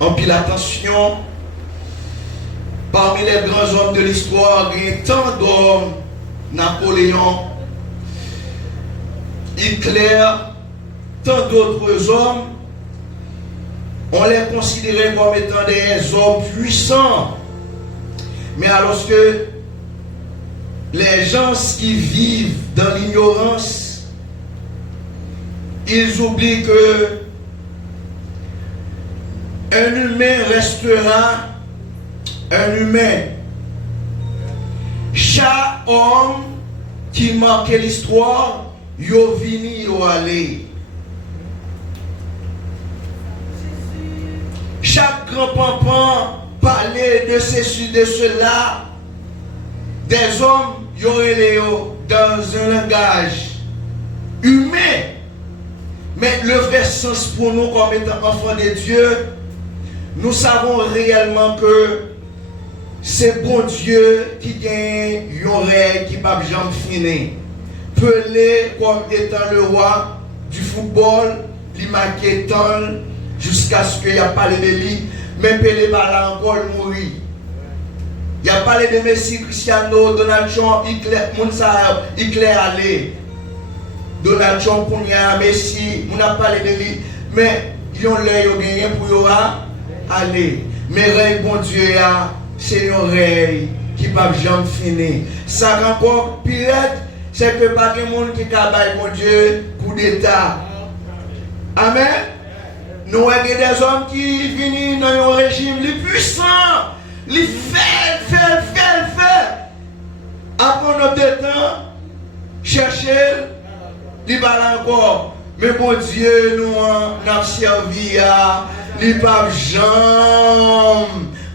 en pile attention. Parmi les grands hommes de l'histoire, il y a tant d'hommes, Napoléon, Hitler, tant d'autres hommes, on les considérait comme étant des hommes puissants. Mais alors que les gens qui vivent dans l'ignorance, ils oublient que un humain restera un humain. Chaque homme qui marquait l'histoire, yo vini, yo allé. Chaque grand pampan parlait de ceci, de cela. Des hommes, yo relèo dans un langage humain. Mais le vrai sens pour nous comme étant enfants de Dieu, nous savons réellement que c'est bon Dieu qui gagne une oreille qui ne peut jamais finir. Pelé comme étant le roi du football, il marquait tant jusqu'à ce qu'il y a parlé de lui, mais Pelé va encore mourir. Il y a parlé de Messi, Cristiano, Donald Trump, Hitler allé. Donald Trump pour Messi, on a parlé de lui, mais ils ont l'œil gagné pour aller. Mais règle bon Dieu, c'est une oreille qui ne peut jamais finir. Ça encore pire, c'est que pas de monde qui travaille mon Dieu coup d'État. Amen. Nous avons des hommes qui viennent dans un régime les puissants, les fait. Après notre temps, chercher, les balles encore. Mais bon Dieu, nous avons servi à les papes Jean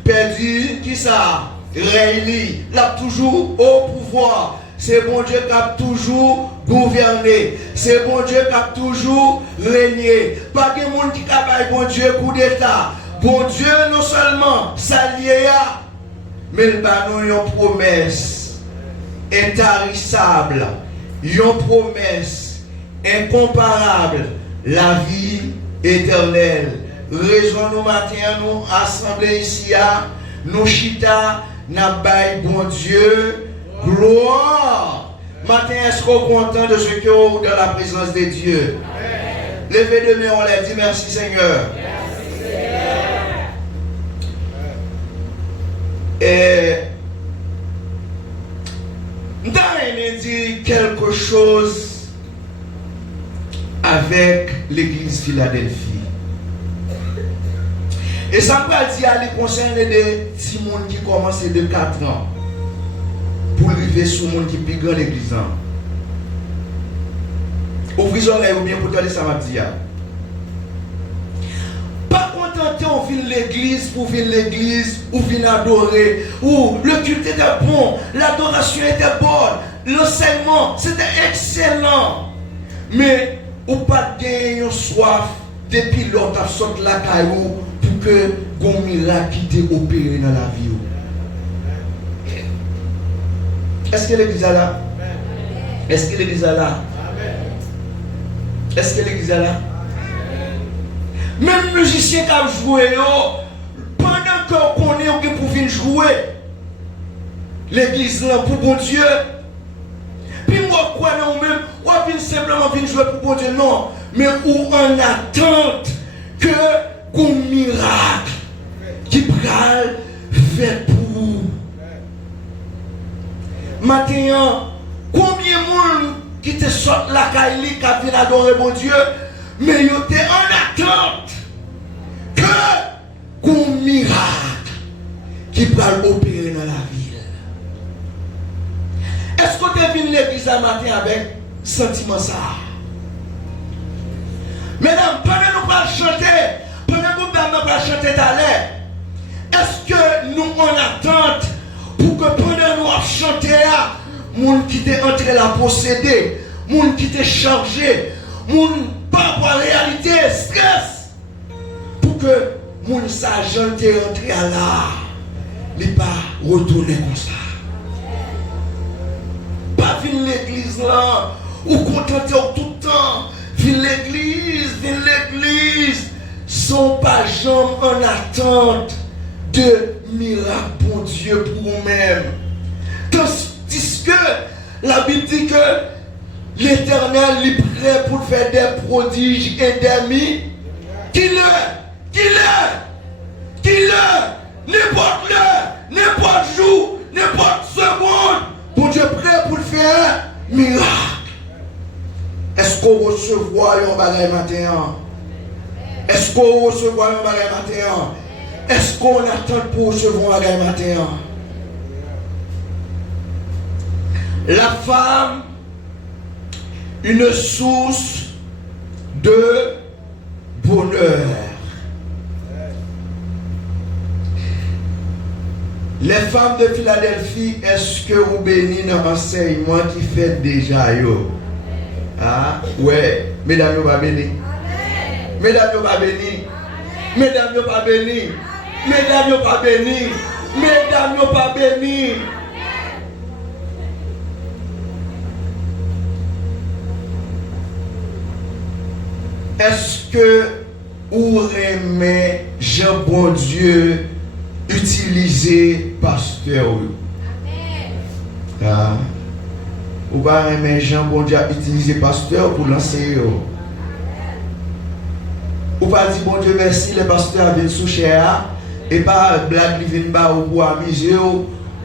perdu, qui ça? Réuni, l'a toujours au pouvoir. C'est bon Dieu qui a toujours gouverné. C'est bon Dieu qui a toujours régné. Pas de monde qui travaille bon Dieu coup d'État. Bon Dieu non seulement s'allier, mais il va nous une promesse intarissable, une promesse incomparable, la vie éternelle. Raison nous matin, nous assemblés ici, nous chita, n'a bail bon Dieu, gloire. Matin, est-ce qu'on est content de ce qu'on est dans la présence de Dieu? Levez de main, on l'a dit, merci Seigneur. Merci Seigneur. Et nous allons dire quelque chose avec l'église Philadelphie. Et ça peut dire à les concerner des petits monde qui commencent de 4 ans pour arriver sur le monde qui est plus grand l'église. Ouvrez les oreilles ou bien pour te ça m'a dit. Pas contenté on vient l'église pour venir l'église ou venir adorer. Ou le culte était bon, l'adoration était bonne, l'enseignement c'était excellent. Mais ou pas gagner une soif depuis l'autre a sorti la caillou pour que un miracle qui t'est opéré dans la vie. Est-ce que l'église est là? Est-ce que l'église est là? Est-ce que l'église est là? Même musicien qui a joué, pendant qu'on connaît pour venir jouer, l'église là pour bon Dieu. Puis moi, quoi, non, même, on vient simplement venir jouer pour bon Dieu, non. Mais où en attente que un miracle qui pral fait pour vous. Maintenant, combien de monde qui te sort la caille qui a venu adorer mon Dieu, mais ils étaient en attente que un miracle qui pral opérer dans la ville. Est-ce que tu es venu l'église ce matin avec sentiment ça? Mesdames, pendant que nous allons chanter, pendant que nous allons chanter d'aller, est-ce que nous en attente pour que pendant que nous allons chanter, moun qui t'est entré la posséder, moun qui t'est chargé, moun pas pour la réalité, stress, pour que moun s'agent t'est entré à là, il pas retourner comme ça. Pas venir l'église là, ou contenter tout le temps. Viens l'église, sont pas jamais en attente de miracle pour Dieu pour nous-mêmes. Tandis que la Bible dit que l'Éternel est prêt pour faire des prodiges et des miracles. N'importe l'heure, n'importe jour, n'importe seconde, pour Dieu prêt pour faire un miracle. Est-ce qu'on recevra un bagage matin? Est-ce qu'on recevra un bagage matin? Est-ce qu'on attend pour recevoir un bagage matin? La femme, une source de bonheur. Les femmes de Philadelphie, est-ce que vous bénissez dans l'enseignement qui fait déjà yo? Ah, ouais, mesdames, vous pas béni. Mesdames, vous pas béni. Mesdames, vous pas béni. Mesdames, vous pas béni. Mesdames, vous pas béni. Est-ce que vous aimez Jean bon Dieu utiliser pasteur? Ah. Ou pas aimer Jean bon Dieu utiliser pasteur pour lancer? Ou pas dire bon Dieu merci, le pasteur vient sous cher et pas blague qui vient bas pour amuser,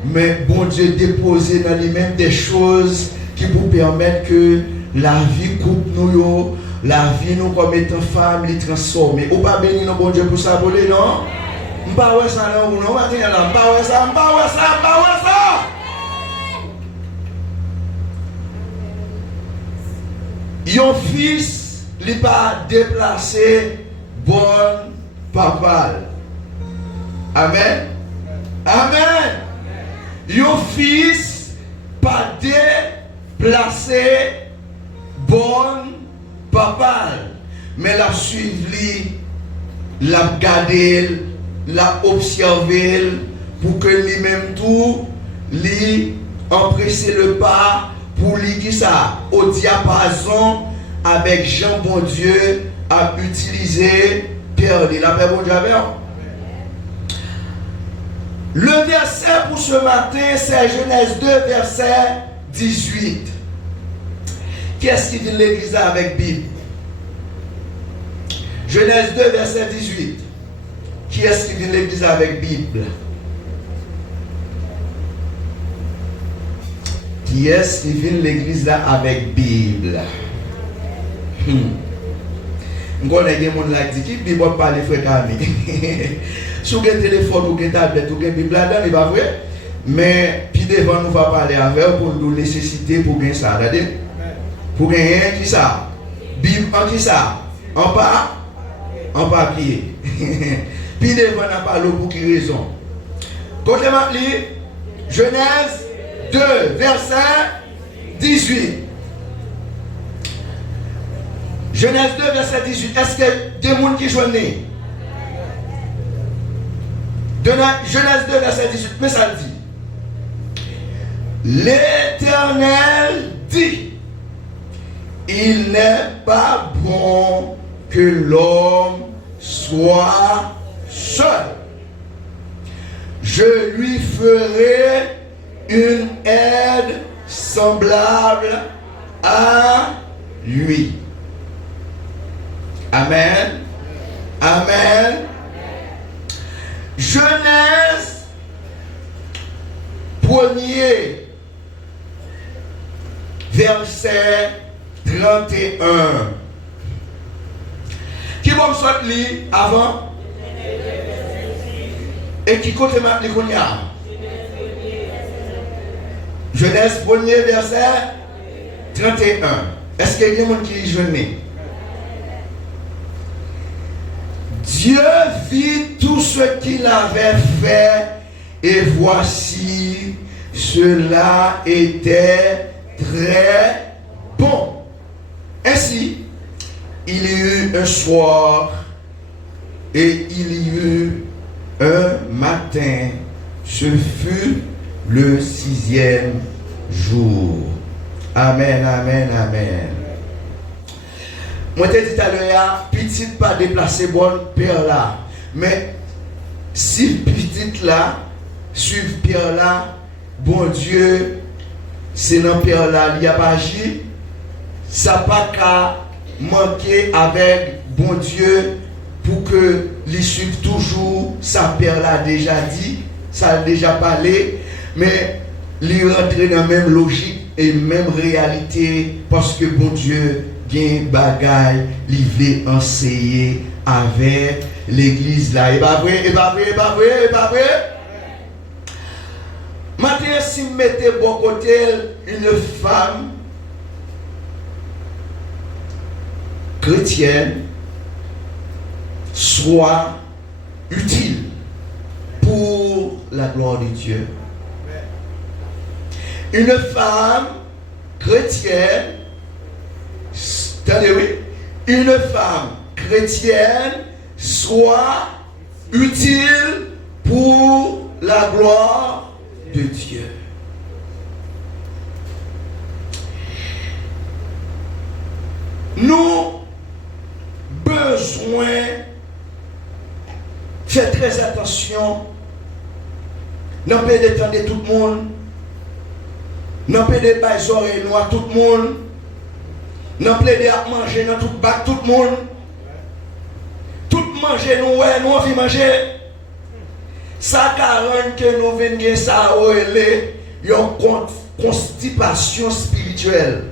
mais bon Dieu déposer dans lui-même des choses qui vous permettent que la vie coupe nous, la vie nous comme étant femme, les transformer. Ou pas bénir nos bon Dieu pour ça, voler, non? M'pas ouais ça là ou non, m'pas ouais ça, m'pas ouais ça, m'pas ouais ça. Yon fils, il pas déplacé bon papa. Amen. Amen. Yon fils pas déplacé bon papa. Mais la suivi, la gardé, la observé pour que lui-même tout, lui empresser le pas. Pour lui dire ça, au diapason avec Jean bon Dieu a utilisé Pierre. La paix bon Dieu avec. Le verset pour ce matin, c'est Genèse 2, verset 18. Qui est-ce qui vient de l'église avec Bible? Genèse 2, verset 18. Qui est-ce qui vient de l'église avec Bible? Qui est-ce qui vient de l'église là avec Bible? Je connais des gens qui disent que Bible parle fréquemment. Si vous avez un téléphone ou une tablette ou une Bible là-dedans, il va vrai. Mais puis devant nous va parler avec pour nous nécessiter pour gagner ça. Pour gagner qui ça? Bible en qui ça? En papier. Puis devant nous parle pour qui raison? Côté Matli, Genèse 2, verset 18. Genèse 2, verset 18. Est-ce que des gens qui jouent né? Genèse 2, verset 18. Mais ça dit: L'Éternel dit, il n'est pas bon que l'homme soit seul. Je lui ferai une aide semblable à lui. Amen. Amen. Genèse 1er verset 31. Qui va me sortir avant? Et qui compte ma likonia? Genèse 1er verset 31. Est-ce qu'il y a des gens qui jeûnent? Dieu vit tout ce qu'il avait fait et voici, cela était très bon. Ainsi, il y eut un soir et il y eut un matin. Ce fut le 6e jour. Amen, amen, amen. moi te dit tout à l'heure, petit pas déplacer bon père là. Mais si petit là, suivre père là, bon Dieu, c'est dans père là, il n'y a pas agi, ça pas qu'à manquer avec bon Dieu pour que les suive toujours, sa père l'a déjà dit, ça a déjà parlé, mais lui rentrer dans la même logique et même réalité parce que bon Dieu gain bagaille, il veut enseigner avec l'église là. Et pas vrai, et pas vrai, et pas vrai, et pas vrai. Maintenant, si vous mettez bon côté une femme chrétienne soit utile pour la gloire de Dieu. Une femme chrétienne, attendez, une femme chrétienne soit utile pour la gloire de Dieu. Nous besoin faire très attention, n'en pas détendre tout le monde, n'en pas de bailler oreilles noires tout le monde, n'en plaider à manger dans tout bac tout le monde, tout manger nous ouais nous envie manger, ça carrément que nous venons ça est une constipation spirituelle.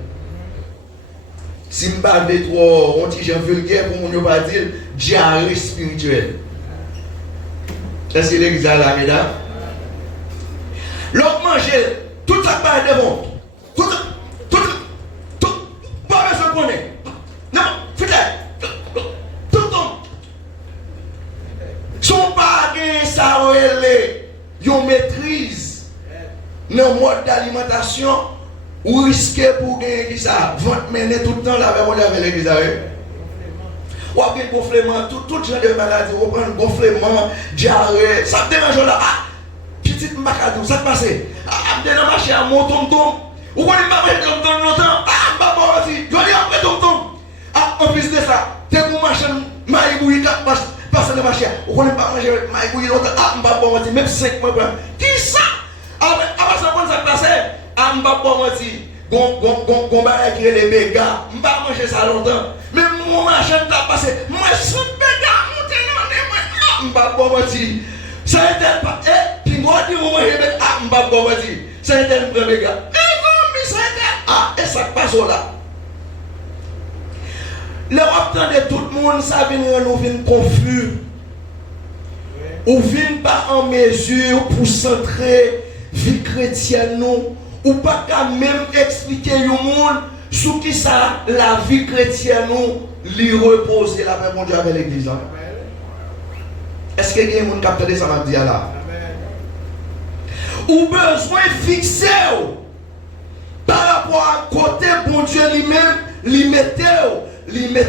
Si je ne parle pas trop, on dit j'ai vulgaire pour ne pas dire diarrhée spirituelle. Est-ce que l'église a là, mesdames? L'autre manger, tout ça part de bon. Tout, pas besoin de connaître. Non, faites tout le monde. Si on pas ça, on maîtrise dans le mode d'alimentation. Ou risquer pour gagner ça, vente mener tout le temps là avec l'église. Ou avoir un gonflement, tout genre de maladies, ou prendre gonflement, diarrhée, ça me dérange là. Ah, petite macadou, ça te passe. Ah, me dérange marcher à mon tom-tom. Ou quand il m'a fait tom-tom longtemps, ah, bah bon aussi, je dis après tom-tom. Ah, en plus de ça, t'es pour marcher, maïbouille, passe de marcher. Ou quand il m'a manger maïbouille longtemps, ah, bah bon aussi, même 5 mois. Qui ça? Ah, après ça, quand ça passe. Je ne vais pas manger qui est les bégas. Je ne vais pas manger ça longtemps. Mais mon machin t'a passé. Moi, je suis béga. Je ne vais pas manger. Ça a été pas. Et puis, moi, je vais manger. Je ne vais pas manger. Ça a été un peu béga. Et ça a été. Ah, et ça passe là. L'Europe de tout le monde, ça vient nous confus. Ou vient pas en mesure pour centrer vie chrétienne nous. Ou pas qu'à même expliquer au monde sur qui ça la vie chrétienne nous lui reposer la paix mondiale avec l'église. Est-ce que y a des gens qui captent ça m'a dit là? Ou besoin fixer par rapport à côté bon Dieu lui-même, lui mettez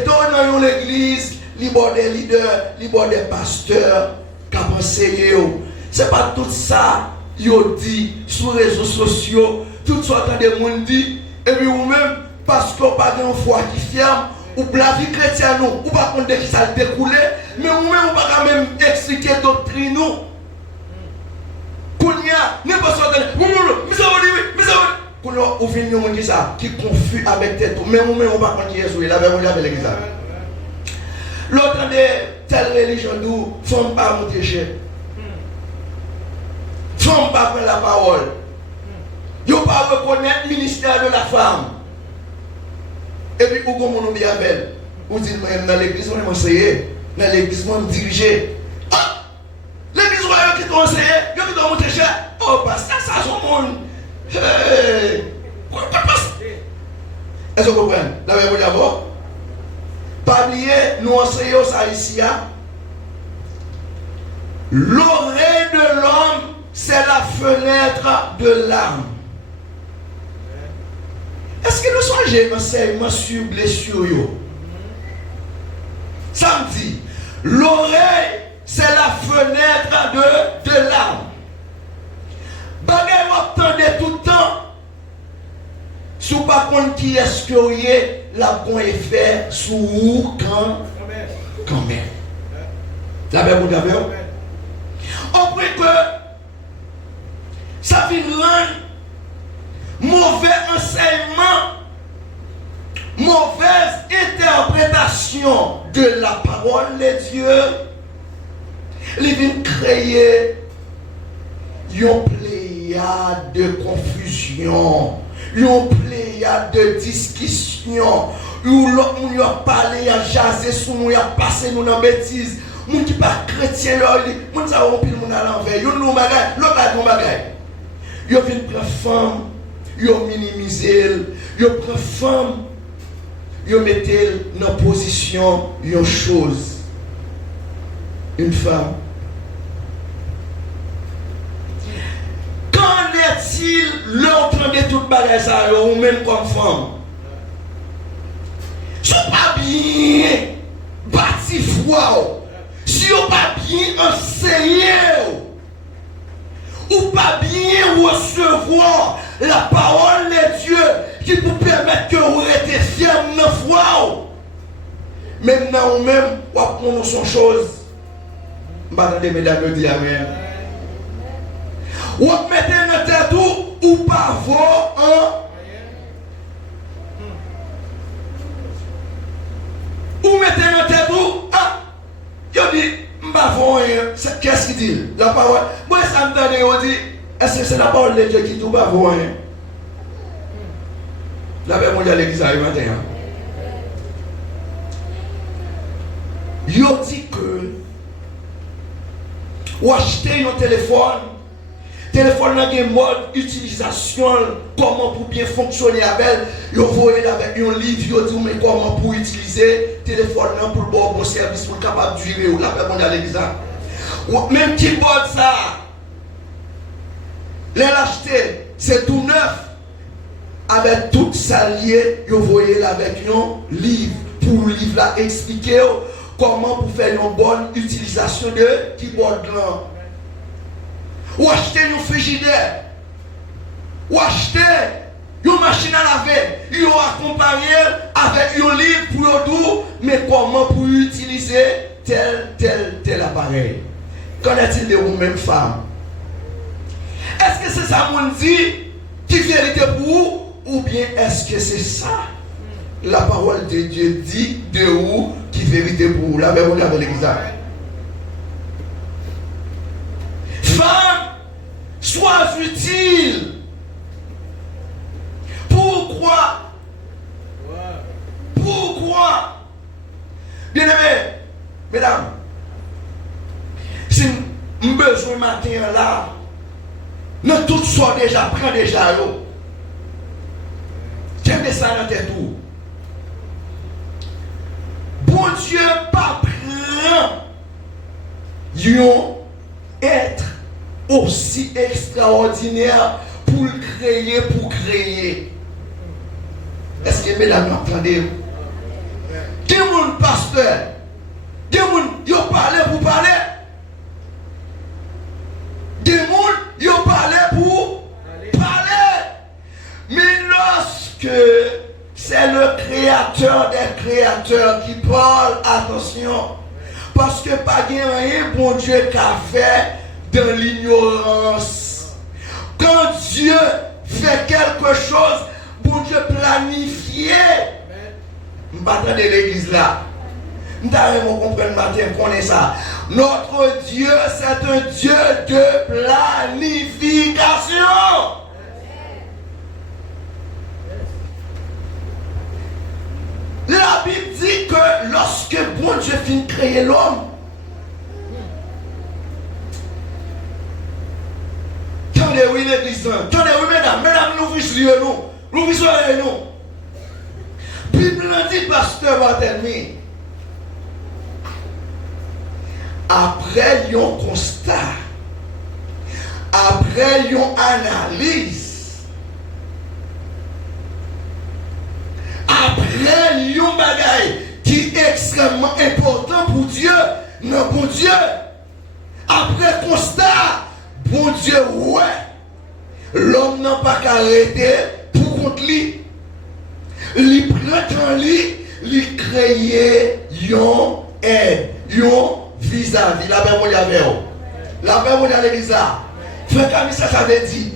dans l'église, lui bord des leaders, lui bord des pasteurs qui enseigné. C'est pas tout ça. Yo dit sur les réseaux sociaux, tout ça quand des gens dit, et puis ou même parce qu'on pas de foi qui ferme, ou la vie chrétienne ou pas contre qui ça découle, mais ou même ou pas même expliquer doctrine nous. Kounya, n'importe quoi, mais ou venir nous dire ça, qui confus avec tête, mais ou même ou pas contre Jésus, la même avec l'église. L'autre de telle religion nous, femme pas monter chez. Femme pas prendre la parole. Ils ne pas reconnaître le ministère de la femme. Et puis, où on nous dit avec? Vous dites, dans l'église, on est conseillé. Dans l'église, on est dirigé. Ah! L'église, on est conseillé. Ils qui monter cher. Oh, parce que ça, c'est mon monde. Est-ce que vous comprenez? Là, vous voulez avoir? Pas oublier, nous enseignons ça ici. L'oreille de l'homme, c'est la fenêtre de l'âme. Est-ce que nous songez enseignement sur blessure? Ça me dit, l'oreille, c'est la fenêtre de l'âme. Bagay vous attendez tout le temps. Si vous ne savez pas qui est-ce que vous êtes, la bon effet sur vous quand même. La Bible vous avez. Après que ça vient rendre mauvais enseignement, mauvaise interprétation de la parole de Dieu, il vient créer une pléiade de confusion, une pléiade de discussion, où l'autre nous a parlé, a jasé sur nous, a passé nous dans bêtises. Moun qui pas chrétien là, moun ça on pile moun à l'envers, yo nou bagay, l'autre a nou bagay. Yo vinn prendre femme, yo minimiser, yo prend femme, yo mettel dans position une chose. Une femme. Qu'en est-il l'entendre toute bagay ça ou même comme femme? Si pas bien bâti foi, si on pas bien enseigné, ou pas bien recevoir la parole de Dieu qui vous permettre que vous restez ferme dans la foi, même dans vous-même, vous apprenez son chose. Madame, mesdames, me dit amen. Ou mettez dans tête ou pas voir ou mettez dans tête je dis, qu'est-ce qu'il dit? La parole. Moi, ça me donne, on dit, est-ce que c'est la parole de Dieu qui tout va voir? La Bible mondiale l'église arrive matin. Il dit que, ou acheter un téléphone a un mode utilisation, comment pour bien fonctionner avec elle. Vous voyez avec un livre, vous dit mais comment pour utiliser le téléphone pour le bon service, pour capable de durer. La Bible mondiale l'église. Même keyboard ça, l'acheter, c'est tout neuf. Avec tout ça lié, vous voyez avec un livre, pour le livre là expliquer comment pour faire une bonne utilisation de keyboard là. Ou acheter un frigidaire, ou acheter une machine à laver, ils ont accompagné avec un livre pour dire mais comment pour utiliser tel appareil. Qu'en est-il de vous-même femme? Est-ce que c'est ça qu'on dit qui est vérité pour vous, ou bien est-ce que c'est ça la parole de Dieu dit de vous qui est vérité pour vous? La Bible avec l'examen. Femme, sois utile. Pourquoi? Bien aimé, mesdames, si nous besoin matin là, nous tous sommes déjà, prends déjà l'eau. Tiens ça dans tes tours. Bon Dieu, pas prend être aussi extraordinaire pour créer. Est-ce que mesdames m'entendez? Qui est mon pasteur? Qui est mon yo parlé pour parler? Qui est mon yo parlé pour parler? Mais lorsque c'est le créateur des créateurs qui parle, attention, parce que pas rien bon Dieu qu'a fait dans l'ignorance. Quand Dieu fait quelque chose, bon Dieu planifié. Je ne de l'église là. Nous devons comprendre matin qu'on est ça. Notre Dieu, c'est un Dieu de planification. La Bible dit que lorsque bon Dieu finit de créer l'homme, attendez, oui, l'église, attendez, oui, mesdames, nous vissons nous vissons nous. Bible dit, pasteur Barthélemy, après un constat, après une analyse, après un bagage qui est extrêmement important pour Dieu, non pour Dieu, après constat, bon Dieu, ouais, l'homme n'a pas qu'à arrêter pour contre lui. li prend temps li créer yon aide, yon vis-à-vis. La paix mondiale avec vous. La paix mondiale l'église là. Frère Camille, ça veut dire,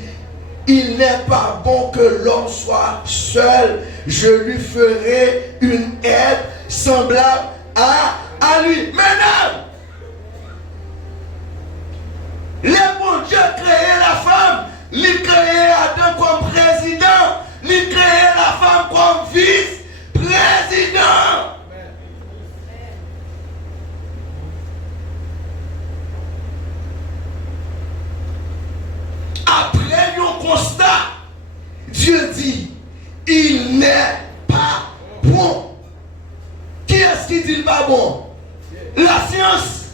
il n'est pas bon que l'homme soit seul. Je lui ferai une aide semblable à lui. Mesdames, le bon Dieu créé la femme, il créé Adam comme président, il créé la femme comme vice-président. Après un constat, Dieu dit, il n'est pas bon. Qui est-ce qui dit il n'est pas bon? La science.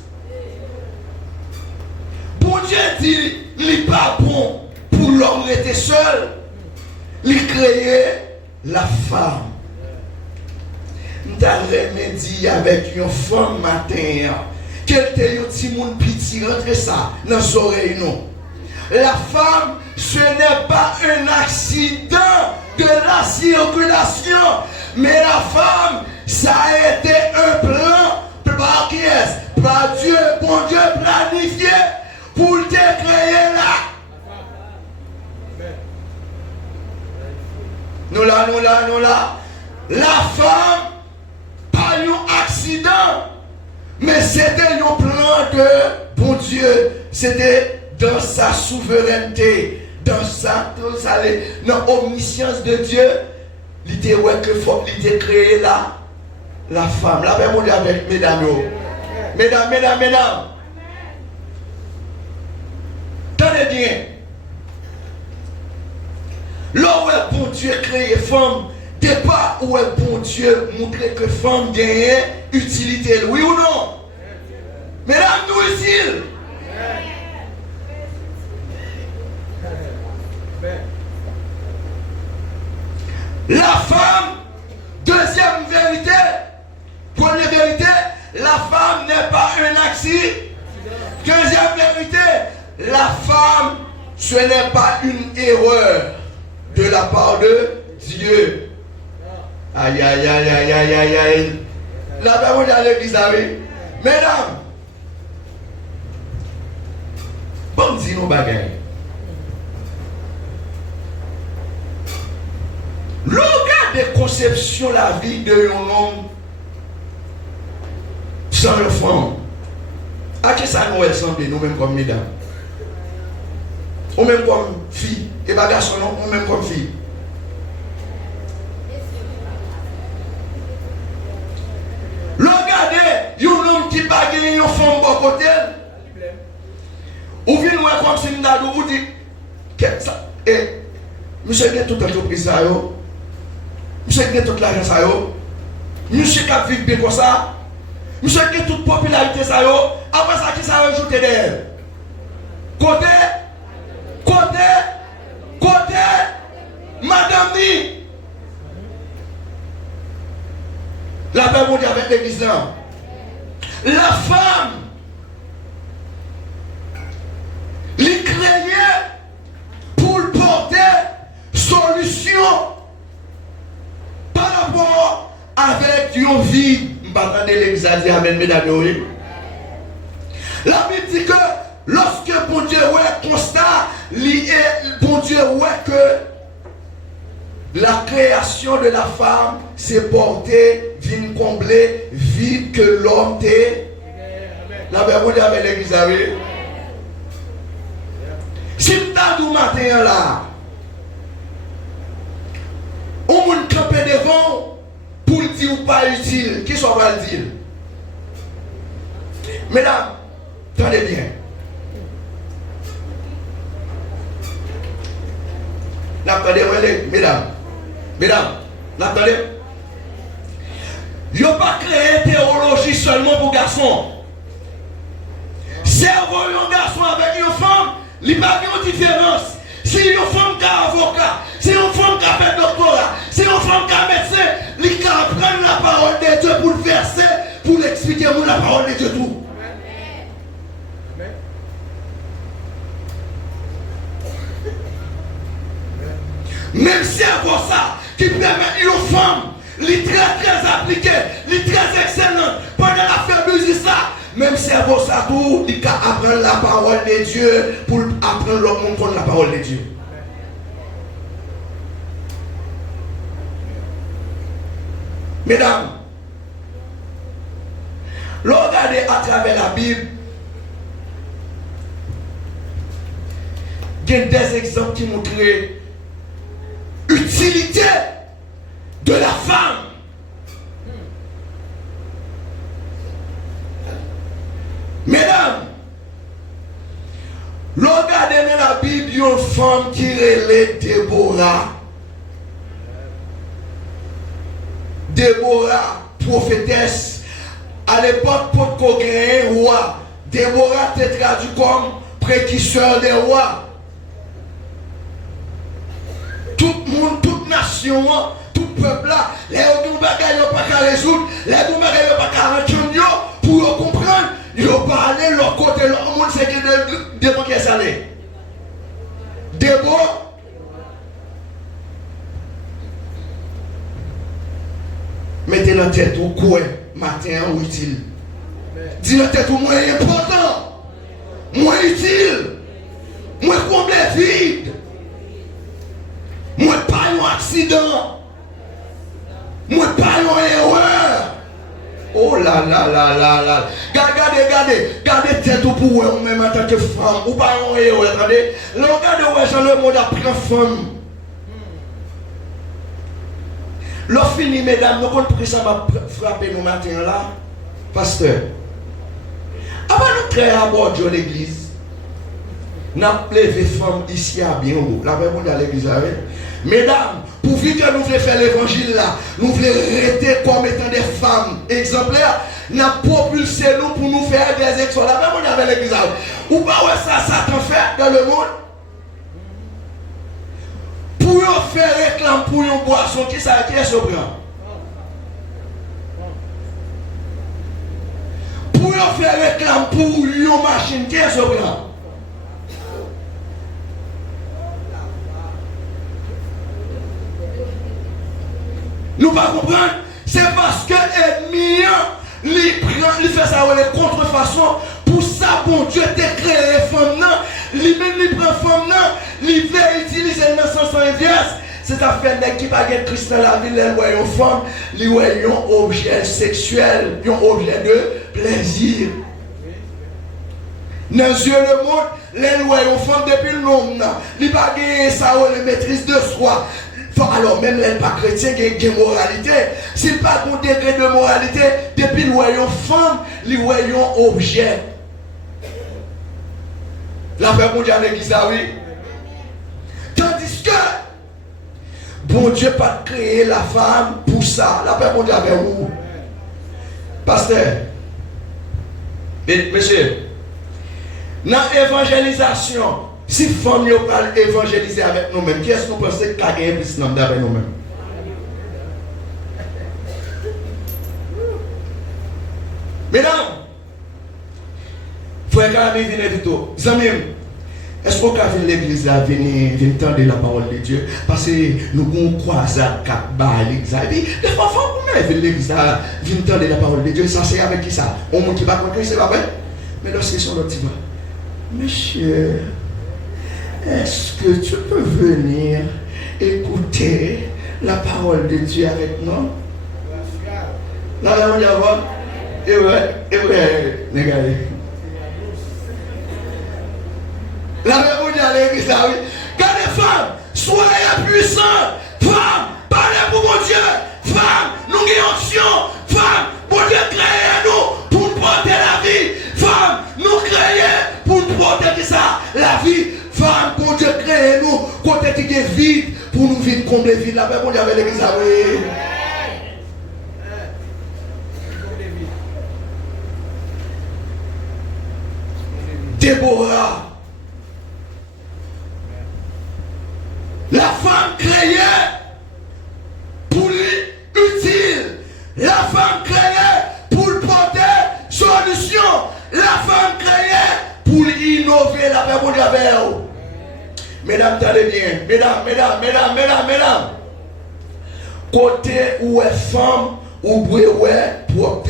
Bon Dieu dit, il n'est pas bon pour l'homme rester seul. Il créait la femme. Nous avons dit avec une femme matin, qu'elle était un petit monde petit, rentre ça dans les oreilles. Non. La femme, ce n'est pas un accident de la circulation, mais la femme, ça a été un plan par qui est? Par Dieu, bon Dieu planifié pour te créer là. Nous là. La femme, pas un accident, mais c'était un plan de bon Dieu. C'était dans sa souveraineté, dans l'omniscience de Dieu, il était créé la femme. La même on dit avec mesdames. Mesdames. Tenez bien. Là où est bon Dieu créé femme, départ où est bon Dieu montrer que femme gagne utilité, oui ou non? Mesdames, nous utiles. La femme, deuxième vérité, première vérité, la femme n'est pas un accident. Deuxième vérité, la femme, ce n'est pas une erreur de la part de Dieu. Aïe. La parole de l'église, mesdames, bon, dis nous bagaille. Le regard de conception la vie de un homme sans le fond. À qui ça nous ressemble, nous-mêmes comme mesdames? Ou même comme filles. Et pas garçon, non, ou même comme filles. Le regardez, il y a un homme qui pas gagné une femme bon côté. Ou vient nous comme si nous avons dit que ça. Et monsieur a toute entreprise ça. Monsieur a toute l'argent ça. Monsieur a vécu bien comme ça. Monsieur a toute popularité ça. Après ça, qui ça ajouté derrière? Côté, madame dit. La paix mondiale avec l'église là. La femme, les créés pour porter solution par rapport avec une vie. Je ne vais pas attendre l'église à dire amen, mesdames. La Bible dit que lorsque bon Dieu ouais constat, bon Dieu ouais que la création de la femme s'est portée, vient combler vide que l'homme t'est. La Bible dit avec l'église. Si tu as du matin là, on va camper devant pour dire ou pas utile, qui soit pas le dire. Mesdames, attendez bien. N'attendez, mesdames, n'attendez. Il n'y a pas créé théologie seulement pour garçons. Cerveau un garçon avec une femme, il n'y a pas de différence. Si une femme qui a avocat, si une femme qui a fait doctorat, si une femme qui a médecin, il peut prendre la parole de Dieu pour le verser, pour l'expliquer la parole de Dieu tout. Même si avant ça, qui permet une femme, les très appliquée, les très excellente, pendant la faire musique ça, même cerveau ça tout, il peut apprendre la parole de Dieu pour apprendre l'autre monde contre la parole de Dieu. Mesdames, regardez à travers la Bible, il y a des exemples qui montrent l'utilité de la femme. Mesdames, regardez dans la Bible une femme qui relève Déborah. Déborah, prophétesse, à l'époque, pour qu'on ait un roi, Déborah était traduit comme précurseur des rois. Tout le monde, toute nation, tout peuple là, les gens ne pas qu'à résoudre, les gens ne pas qu'à rentrer pour comprendre, ils ont parlé leur côté, leur monde, c'est que devant qui est salé. Déborah. Mettez la tête au coin, matin ou utile. Dis la tête au moins important, moins utile, moins comblé vide, moins pas un accident, moins pas une erreur. Oh là là là là là. Gardez tête au pour vous même en tant que femme. Ou pas une erreur, regardez. Regardez où le monde a pris femme. L'offre fini, mesdames, nous comprenons ça va frapper nous matin là. Pasteur, avant de créer à bord de l'église, nous avons levé femmes ici à bien haut. La même à l'église avec. Mesdames, pourvu que nous voulons faire l'évangile là, nous voulons rester comme étant des femmes exemplaires, nous avons propulsé nous pour nous faire des exploits. La même avec l'église avec. Ou pas ouais ça Satan fait dans le monde. Pour faire réclame pour une boisson qui est sobrant. Pour faire réclame pour une machine qui est sobrant. Nous ne pas comprendre. C'est parce que l'ennemi il fait ça les contrefaçons. Pour ça, bon Dieu t'a créé femme, lui-même il prend femme, il veut utiliser le sens inverse. C'est à faire qui pas de Christ dans la vie, les voyons femme, les voyons objet sexuel, un objet de plaisir. Dans les yeux le monde, les voyons femme depuis le nom, il pas gagné ça, les maîtrise de soi. Alors même les pas chrétiens qui ont une moralité, s'il pas un degré de moralité, depuis le voyons femme, les voyons objet. La paix mondiale l'église, oui. Tandis que bon Dieu pas créé la femme pour ça. La paix mondiale avec vous. Pasteur, monsieur, dans l'évangélisation, si femme ne parle évangéliser avec nous-mêmes, qui est-ce que nous pensons qu'il y a plus de avec nous-mêmes? Mesdames, frère Camille, venez vite. Amis, est-ce qu'on peut venir l'église à venir entendre la parole de Dieu? Parce que nous avons croisé à l'église. Et puis, des fois, vous venez l'église à venir entendre la parole de Dieu. Ça, c'est avec qui ça? On monte qui va contre c'est pas vrai? Mais lorsqu'ils sont là, tu vas. Monsieur, est-ce que tu peux venir écouter la parole de Dieu avec nous? Là, on y va. Et ouais, regardez. La même on y a l'église là, oui. Gardez femmes, soyez puissants. Femmes, parlez pour mon Dieu. Femmes, nous avons option. Femmes, mon Dieu créez nous pour nous porter la vie. Femmes, nous créez pour nous porter ça, la vie. Femmes, mon Dieu créez nous, côté qui est vide, pour nous vivre comme les vides. La même on y avait l'église là, oui. Déborah. La femme créée pour l'utile. La femme créée pour porter solution. La femme créée pour innover la paix pour Dieu. Mesdames, attendez bien. Mesdames. côté où est femme, ou ouais, propre.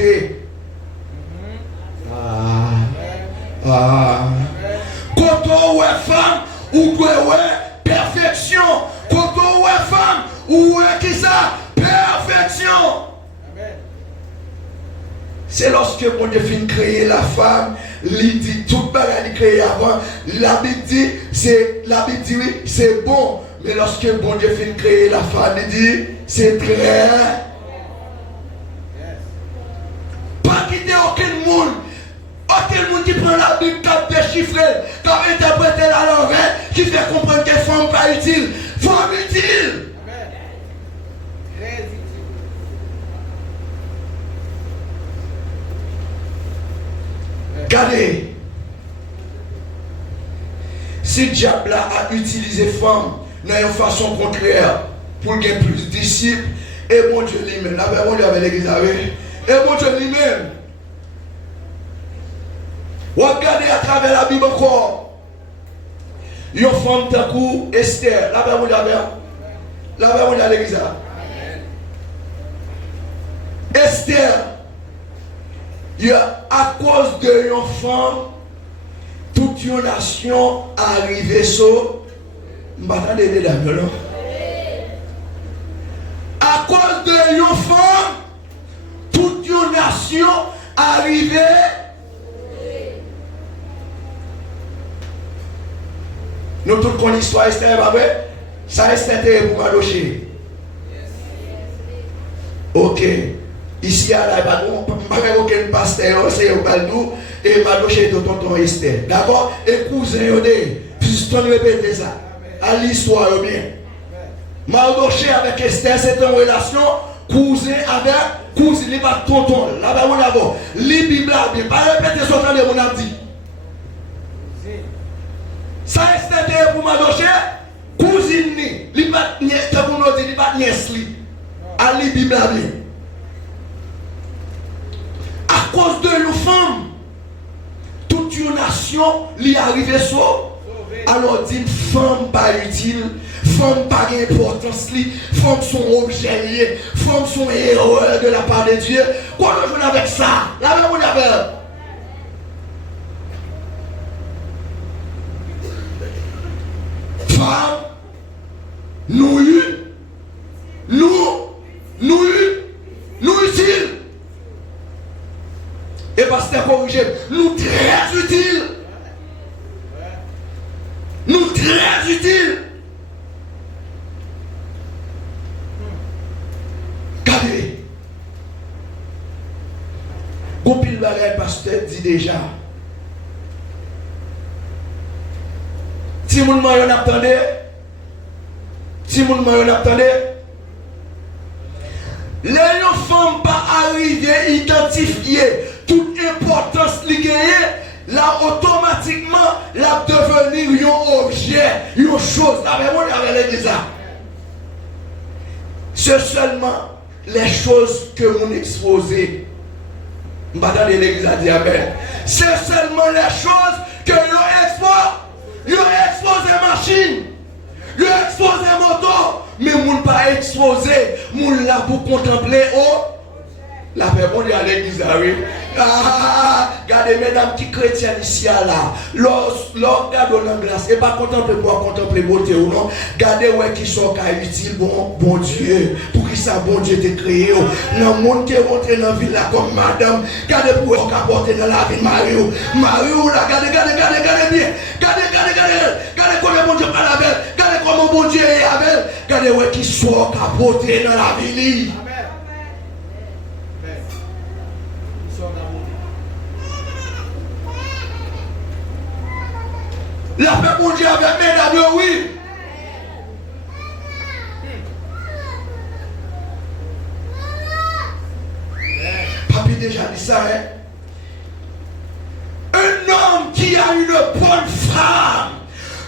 Côté où est femme, ou ouais, perfection. Côté où est femme, ou ouais, qui ça? Perfection. C'est lorsque mon Dieu finit de créer la femme, il dit tout le bagage qu'il créé avant, la Bible dit oui, c'est bon. Mais lorsque mon Dieu finit de créer la femme, il dit c'est très. Pas quitter aucun monde qui prend la Bible, qui a déchiffré, qui a interprété la l'envers, qui fait comprendre que femme pas utile. Femme utile. Regardez, si le diable a utilisé femme dans une façon contraire pour gagner plus de disciples, et mon Dieu lui-même, là, mon Dieu avait l'église avec, et mon Dieu lui-même, regardez à travers la Bible encore, une femme d'un coup, Esther, là, mon Dieu avait, là, mon Dieu avait l'église. Esther, à cause de une femme, toute une nation arrivée sur. À cause de une femme, toute une nation arrivée. Nous tous connaissons l'histoire Esther, pas vrai? Ça Esther pour Mardoché. Ok. Ici, à la Badou, je ne aucun pasteur, c'est au Badou, et Mardoché est au tonton Esther. D'accord? Et cousin, puisque on répète ça. À l'histoire, bien. Mardoché avec Esther, c'est une relation cousin avec cousin, il n'est pas tonton. Là-bas, on a bon. Les Bibles, bien. Pas répéter ce que on a dit. Ça, Esther pour Mardoché, cousine, il n'est pas nièce, il n'est pas nièce. À les Bibles, bien. À cause de nos femmes, toute une nation lui arrive sur. Alors dit femme pas utile, femme pas d'importance, femme sont objets liés, femme sont erreurs de la part de Dieu. Quoi on joue avec ça? La même on avait. Femme, nous utile. Et pasteur corrigé, nous très utiles. Nous très utiles. Regardez. Goupil Barret, pasteur, dit déjà. Si mon maillon attendait, les femmes pas arriver identifier toute importance li gagne, là automatiquement la devenir un objet, une chose. Avec l'église. C'est seulement les choses que vous exposez. Madame de l'église a dit amen. C'est seulement les choses que vous exposez machine, vous exposez moto, mais vous ne pas exposé, vous là pour contempler la paix, on est à l'église, oui. Regardez, mesdames qui chrétiennes ici, là, l'or regarde dans la glace, et pas contempler pour contempler beauté ou non. Regardez, ouais, qui sont utiles, bon Dieu, pour qui ça, bon Dieu, t'es créé. Dans le monde qui est rentré dans la ville, là, comme madame, regardez pour qu'on apporte dans la ville, Mario, là, regardez bien, regardez comment bon Dieu parle avec elle, regardez comment bon Dieu est avec elle, regardez, ouais, qui sont apportés dans la ville. La paix mon Dieu avec mesdames, oui. Papi déjà dit ça, hein? Un homme qui a une bonne femme,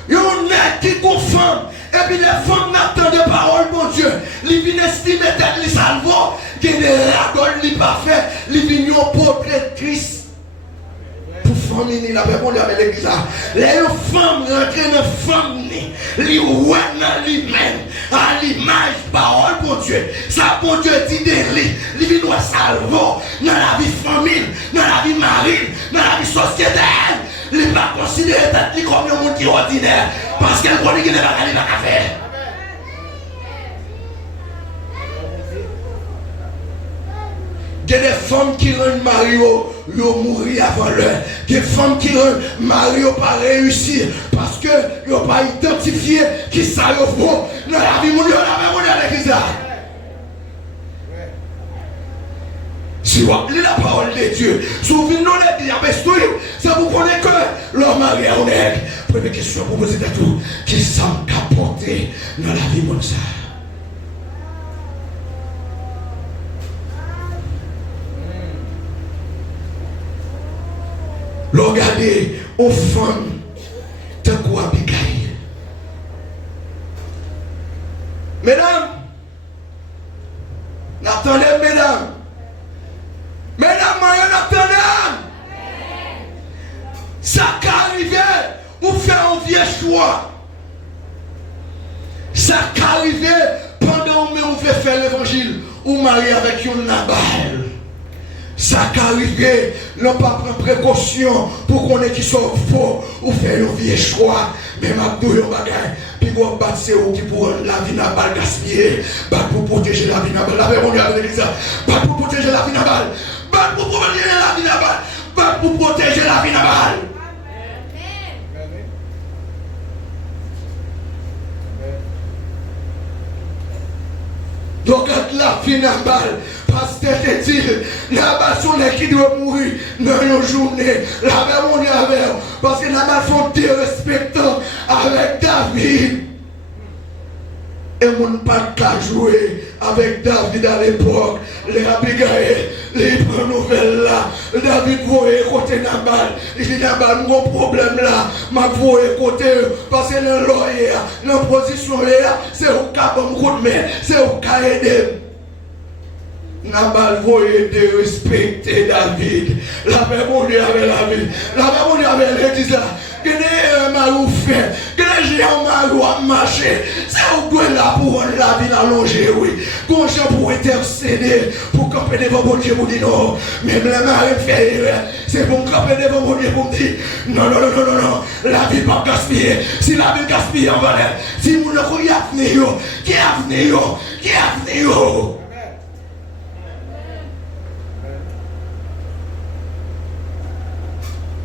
un mec qui confirme, et puis les femmes n'attendent pas parole, mon Dieu. Ils viennent estimer tête, les salvons, qui ne radonnent, les pas fait, ils viennent au portrait de Christ. Pour famille, la paix pour avec l'église. Les femmes rentrent dans la famille, les rois dans lui-même, à l'image, parole pour Dieu. Ça pour Dieu dit de lui, il doit salver dans la vie famille, dans la vie marine, dans la vie sociétale. Il ne pas considérer comme un monde qui est ordinaire, parce qu'elle connaît qu'il n'est pas qu'à faire. Il y a des femmes qui rendent Mario mourir avant l'heure. Il y a des femmes qui rendent Mario pas réussir parce que ils n'ont pas identifié qui ça le faut dans la vie mondiale avec l'église. Si vous appelez la parole de Dieu, si vous venez les diabètes, c'est vous connaissez que leur mari est honnête. Première question pour poser à tout, qui s'en capoté dans la vie mondiale. Regardez aux femmes de quoi Abigail. Mesdames, n'attendez, mesdames. Mesdames, n'attendez. Ça qu'arrive, vous faites un vieux choix. Ça qu'arrive pendant que vous faites faire l'évangile, vous mariez avec une Nabal. Ça qu'arrive, n'ont pas prendre précaution pour qu'on ait qui sont faux ou faire un vieux choix. Mais ma douille au bagage, puis vous battez c'est où qui pour la vie n'a pas gaspillé. Bat pour protéger la vie n'a pas. La verre avec l'église. Bat pour protéger la vie n'a pas. Bat pour protéger la vie n'a pas. Bat pour protéger la vie n'a pas. Donc la vie n'a pas. Parce que te dit, là-bas, son qui doit mourir dans une journée. Là-bas, on est avec eux. Parce que là-bas, font des respectants avec David. Et on ne pas qu'à jouer avec David à l'époque. Les Abigail, les prennent nouvelles là. David voyait côté Nabal. Il dit Nabal, mon problème là. Ma voyait côté parce que le lawyer, l'opposition là, c'est au cas de coup de main, c'est au cas aider. Nabal voyait de respecter David. La paix mon Dieu avec la vie. La paix mon Dieu avec l'église là. Que les marous fait, que les géants marous a marché. C'est au bout là pour rendre la vie allongée, oui. Qu'on cherche pour intercéder, pour camper devant mon Dieu, pour dire non. Même les marins fait, c'est pour camper devant mon Dieu, pour dire non, non, non, non, non, non. La vie pas gaspiller. Si la vie gaspille en valeur, si vous ne croyez pas venir, qui a venu, qui a venu.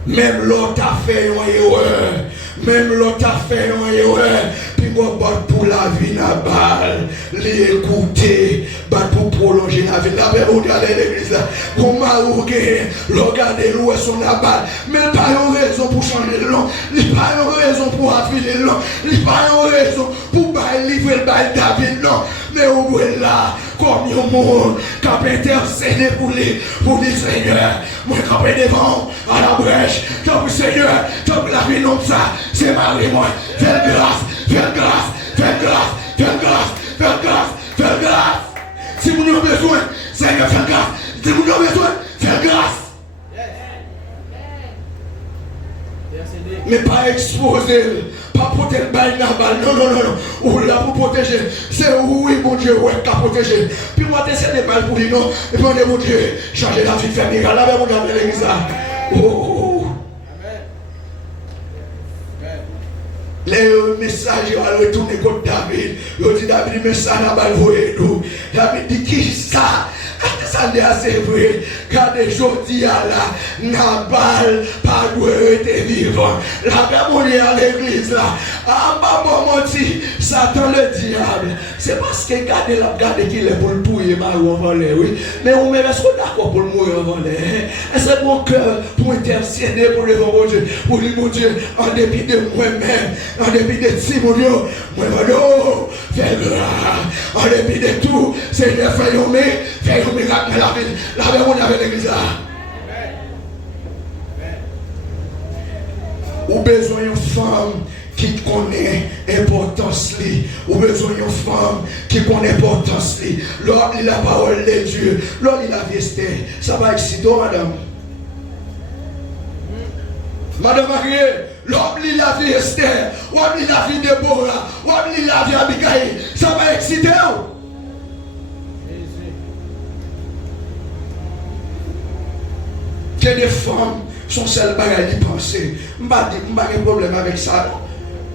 Même l'autre a fait une erreur. Même l'autre a fait une erreur. Puis moi, pour la vie, Nabal, l'écouter, pour prolonger la vie. La paix, on dit à l'église, on m'a regardé l'eau son Nabal. Mais pas une raison pour changer le nom. Il n'y a pas une raison pour affiler le nom. Il n'y a pas une raison pour livrer le bail David, non. Mais on est là, comme un monde, qui a intercédé pour les Seigneur. Moi, quand je devant, à la brèche, tant que Seigneur, tant que la vie non ça, c'est Marie, moi. Fais grâce, fais grâce, fais grâce, fais grâce, fais grâce, fais grâce. Si vous n'avez besoin, Seigneur, fais grâce. Si vous n'avez besoin, fais grâce. Mais pas exposer, pas protéger le bail Nabal, non, non, non, non. Ou là pour protéger, c'est oui, mon Dieu, ouais, qu'à protéger. Puis moi, t'essaies des balles pour lui, non, et puis on est mon Dieu, changer la vie famille, là, mon Dieu, l'église. Oh. Les messages ont retourné contre David. Ils ont dit David, mais ça n'a pas voyé nous. David dit qui ça? Ça n'est assez vrai. Car aujourd'hui, là, Nabal, pas doué, était vivant. La mémoire à l'église, là. Ah, maman, dit, Satan le diable. C'est parce que regardez qu'il est pour le pouiller, Marou avant l'air, oui. Mais on met est-ce qu'on est d'accord pour le mourir avant l'air? C'est mon cœur pour intercéder pour le bon Dieu. Pour lui, mon Dieu, en dépit de moi-même, en dépit de Simonio, moi-même, fais grâce. En dépit de tout, Seigneur, fais un miracle. La verre avec l'église là. Ou besoin d'une femme qui connaît l'importance, ou besoin d'une femme qui connaît l'importance. Lors de la parole de Dieu, lors de la vie, ça va exciter, madame. Madame Marie, l'homme lit la vie Esther, l'homme lit la vie Déborah, l'homme lit la vie Abigail. Ça va exciter. Que des femmes sont celles qui pensent. Je n'ai pas de problème avec ça.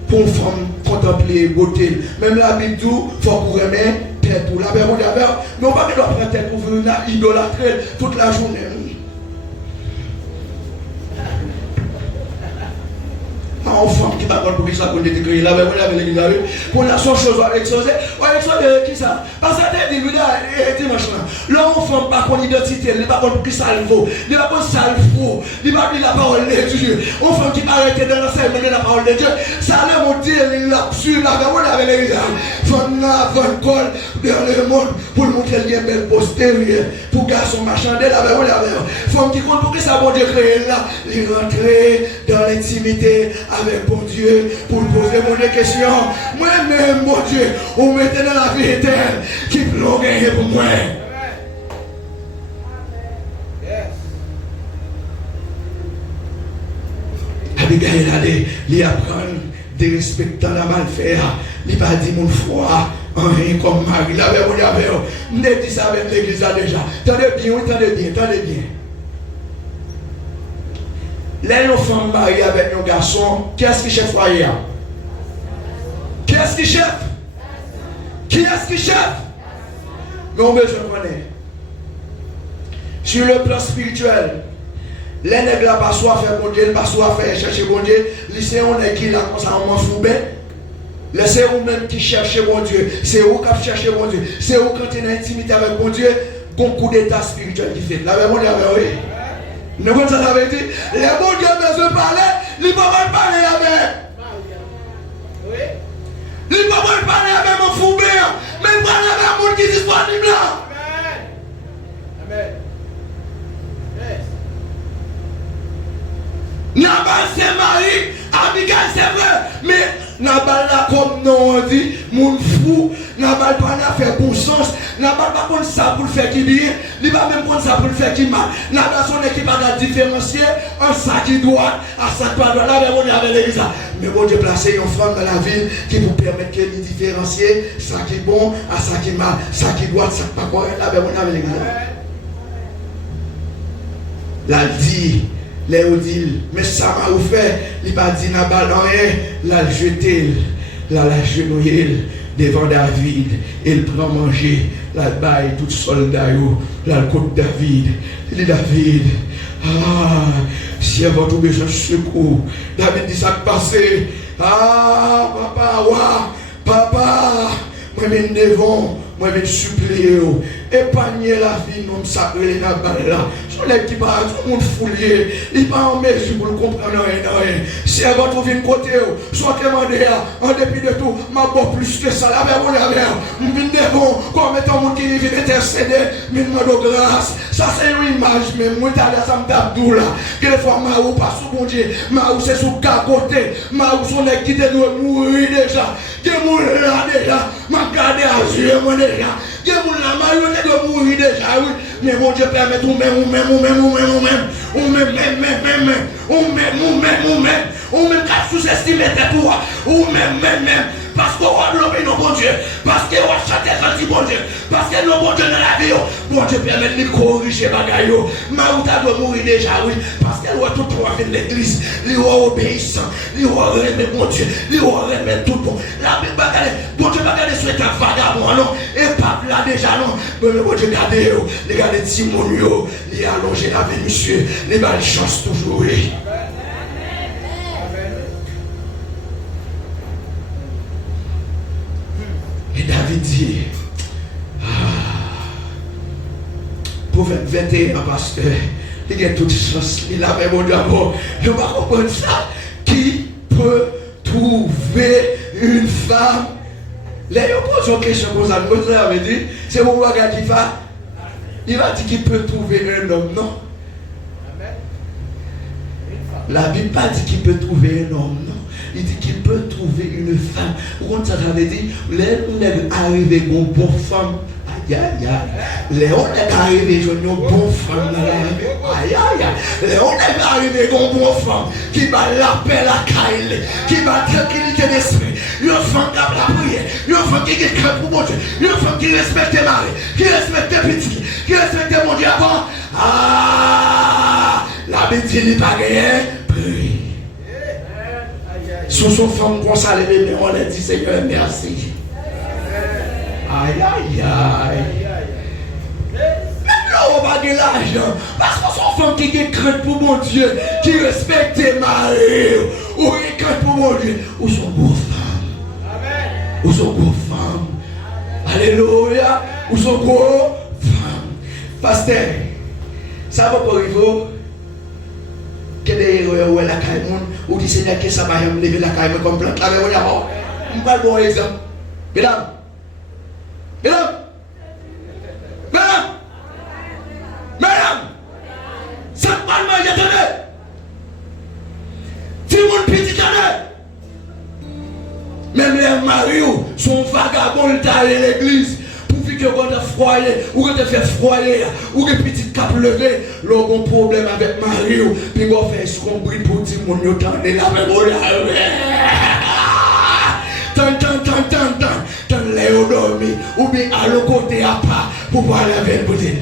Pour une femme contempler la beauté. Même la Bible dit il faut qu'on remette tête pour la mais on ne va pas prendre tête pour venir idolâtrer toute la journée. En femme qui va prendre pour qui ça qu'on est créé là, mais on avait l'église pour la seule chose à l'exposer. Qui ça? Parce que t'es dit, dimanche là, l'enfant pas qu'on identité, il pas pour qui ça le vaut, il pas pour ça le faut, il pas la parole de Dieu. Enfant qui va arrêter dans l'enseignement de la parole de Dieu, ça le monter, il l'a sur la parole avec l'église. Van col dans le monde pour montrer qu'il y a une belle postérité, pour garçon marchander la parole avec. Femme qui compte pour qui ça bon Dieu créé là, il rentrer dans l'intimité avec bon Dieu pour poser mon question. Moi-même, mon Dieu, on mettait dans la vie éternelle qui peut gagner pour moi. Abigail allait lui apprendre de respecter la malfaire. Il n'a pas dit mon foi, rien comme Marie. Il avait dit ça avec l'église déjà. Tendez bien. Les femmes mariées avec nos garçons, qu'est-ce qui chef foyer? Qu'est-ce qui chef? Qui est-ce qui chef? Mais on besoin de connaître. Sur le plan spirituel, les nègres n'ont pas soif faire bon Dieu, pas soif faire chercher bon Dieu. Les on est qui là, comme ça, on mange soube. C'est vous-même qui cherchez bon Dieu. C'est vous qui cherchez bon Dieu. C'est vous qui êtes en intimité avec bon Dieu. Bon coup d'état spirituel qui fait. Là, on est oui. Ne vous savez dit, les bons dieux ne se parler, ils ne peuvent pas parler avec. Ils ne peuvent pas parler avec mon foubé, mais ils parlent avec un monde qui est disponible là. Amen. Nabal c'est mari, Abigail c'est vrai, mais Nabal là comme non on dit, mon fou, Nabal pas faire bon sens, Nabal pas prendre ça pour le faire qui bien, il va même prendre ça pour le faire qui mal. Nabal son équipe a différencier un ça qui doit, à ça qui doit, là on est avec l'église. Mais bon Dieu placer une femme dans la ville qui vous permet de différencier ça qui est bon, à ça qui est mal, ça qui doit, ça qui pas correct, là on est avec l'église. Là dit. Léodile, mais ça m'a ouvert, il m'a dit Nabal rien, l'a jeté, l'a genouillé devant David, il prend manger, l'a baille tout soldat, l'a côte David, il dit David, si elle va trouver un secours, David dit ça qui passé, papa, moi-même devant, moi-même supplier, épargner la vie, non sacré, Nabal là. Son équipe a tout le monde fouillé, il n'est pas en mesure pour le comprendre rien. Si elle va trouver une côté, soit demandé, en dépit de tout, m'a bon plus que ça, la verre, je viens devant, comme étant mon qui vient intercéder, mais je demande grâce. Ça c'est une image, mais moi, ça me tape d'où là. Quelle fois, Maou pas sous bon Dieu, Maou c'est sous côté, Maou son équipe de mourir déjà. Que mon là déjà, m'a gardé à Dieu, moi déjà. Que mon là, Maou de mourir déjà, oui. Mais mon Dieu permet tout même, ou même qu'à sous-estimer tes pouvoirs, ou même, parce qu'on va l'homme non bon Dieu, parce qu'on va chanter gentil bon Dieu, parce que nos bon Dieu dans la vie, bon Dieu permet de corriger bagaille, Maouta doit mourir déjà, oui, parce qu'elle doit tout pour avec l'église, il doit obéissant, il doit remettre bon Dieu, il doit remettre tout bon. La Bible bagaille, bon Dieu bagaille sur un vagabond, non, et pas là déjà, non, mais bon Dieu regardez Timon, il a allongé la vie, monsieur, les balles chance toujours, oui. Et David dit, pour 21 parce que il a toute chance, il avait mon amour, je ne vais pas comprendre ça. Qui peut trouver une femme? Les gens posent une question comme ça, ça veut dire, c'est mon gars qui va, il va dire qu'il peut trouver un homme, non? La Bible pas dit qu'il peut trouver un homme, non? Il dit qu'il peut trouver une femme. Pourquoi ça veut dire, les gens arrivent à une bonne femme, aïe, aïe. Léon est arrivé, je une bonne femme dans la vie. Aïe, aïe, aïe. Léon est arrivé, une bonne femme qui va l'appeler la caille, qui va tranquillité d'esprit. Une femme qui a la prière, une femme qui est crème pour mon Dieu, une femme qui respecte Marie, qui respecte petit, qui respecte mon Dieu avant. Ah, la bêtise n'est pas gagnée. Sous son femme qu'on s'allait, mais on a dit Seigneur, merci. Aïe, aïe, aïe. Là, on va gagner l'argent. Parce que son femme qui est crainte pour mon Dieu, qui respecte Marie, ou qui est crainte pour mon Dieu, ou son beau femme. Ou son beau femme. Alléluia. Ou son beau femme. Pasteur, ça va pas arriver. Que des héros ou la caille ou dit Seigneur que ça va me lever la caille comme plante là mais on y a on va bon exemple mesdames ça va mal attendez si mon petit canard même les maris sont vagabonds d'aller à l'église que vous avez froyé, ou que vous fait froyer, ou que petit cap levé, l'on a un problème avec Mario, puis vous faites ce qu'on brille pour dire mon yo tendez la même tant Léo dormi, ou bien à l'autre côté à pas, pour voir la veille pour dire,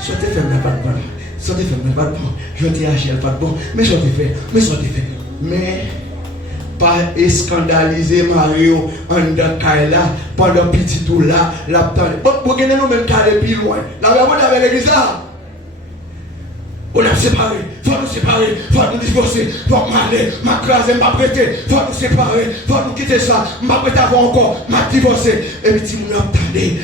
sortez faire pas de bon, sortez faire pas de bon, je dis à Achille pas de bon, mais sortez fait, mais pas scandaliser Mario en de Kaila pendant petit tout là l'attendre. Vous gagnez nous même carré plus loin. La vraiment avec l'église là. On a séparé, faut nous séparer, faut nous divorcer, faut m'aller, ma classe m'a prêté, faut nous séparer, faut nous quitter ça, m'a prêté avant encore, m'a divorcé. Et puis si nous attendez,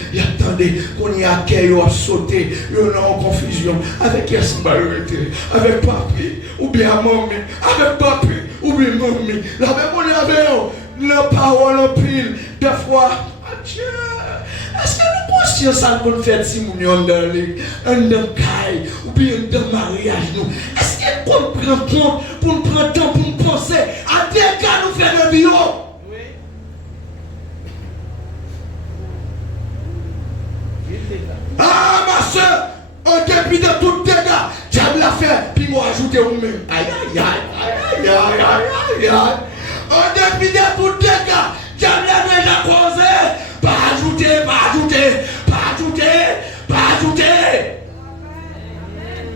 qu'on y accueille ou à sauter, on est en confusion avec qui est-ce avec papi, ou bien maman, avec papi, ou bien maman. La même on est avec la parole en pile, des fois, adieu. Est-ce que nous conscients ça qu'on fait si nous sommes dans le caille ou bien dans le mariage nous? Est-ce qu'on prend compte pour nous prendre temps pour nous penser à des cas nous faire le bio? Oui. Ah ma soeur, en dépit de tout dégâts, diable l'a fait, puis moi ajouter au même. Aïe aïe aïe aïe aïe aïe aïe. En dépit de tout dégâts, diable l'a déjà causé. Pas ajouter.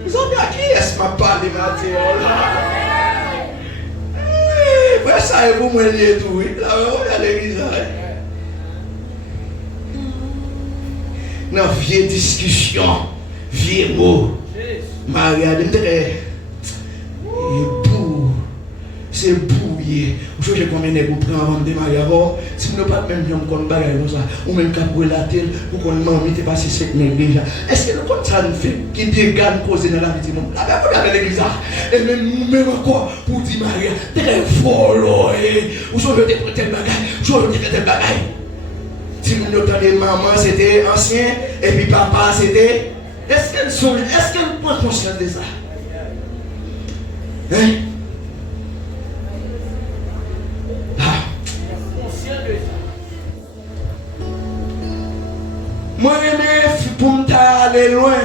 Vous avez à qui est-ce que m'a parlé maintenant là? Après ça, vous me liez tout, oui. Là, on a l'église. Non, vieille discussion, vieux mots. Marie a dit, c'est bouillé. Vous savez combien de vous prenez avant de démarrer avant? Si vous n'avez pas même bien comme bagage comme ça, ou même quand vous la tête, vous connaissez pas si c'est déjà. Est-ce que le compte ça nous fait qui dégage causer dans la vie du monde? La même chose avec l'église. Et même encore pour dire Maria, t'es follow. Vous savez que tel bagage, vous savez que tel bagage. Si nous entendez maman c'était ancien, et puis papa c'était. Est-ce qu'elle prend conscience de ça? Hein? Moi, pour m'aller loin,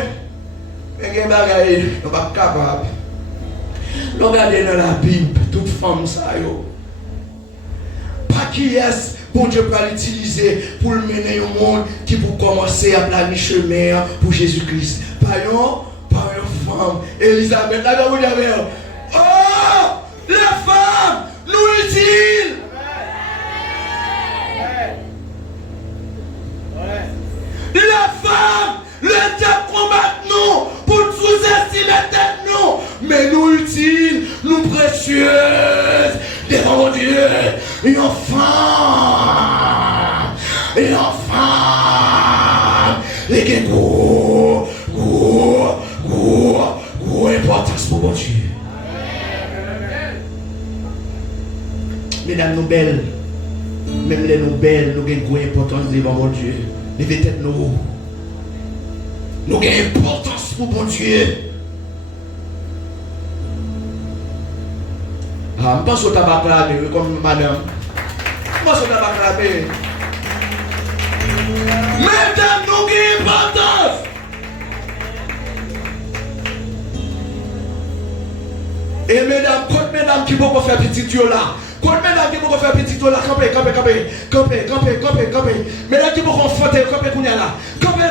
mais il y a des bagages, je ne suis pas capable. Regardez dans la Bible, toute femme, ça yo. Pas qui est pour Dieu peut l'utiliser pour le mener au monde qui pour commencer à planifier chemin pour Jésus-Christ. Pas une femme. Elisabeth, là, vous avez. Oh, les femmes nous utilisent. La femme, le diable combat nous pour nous sous-estimer nous, mais nous utiles, nous précieuses devant Dieu. Et enfin, les gros importance pour mon Dieu. Mesdames, nous belles, même les nous belles, nous avons une grande importance devant mon Dieu. Levez tête nous. Nous avons une importance pour mon Dieu. Ah, je pense au tabac là, comme madame. Je pense au tabac là. Mesdames, nous qui importance. Et mesdames, quand mesdames qui vont faire petit tuyau là, quand mesdames qui vont faire petit tuyau là, campez. Mesdames qui vont faire campez qu'on y a là, campez,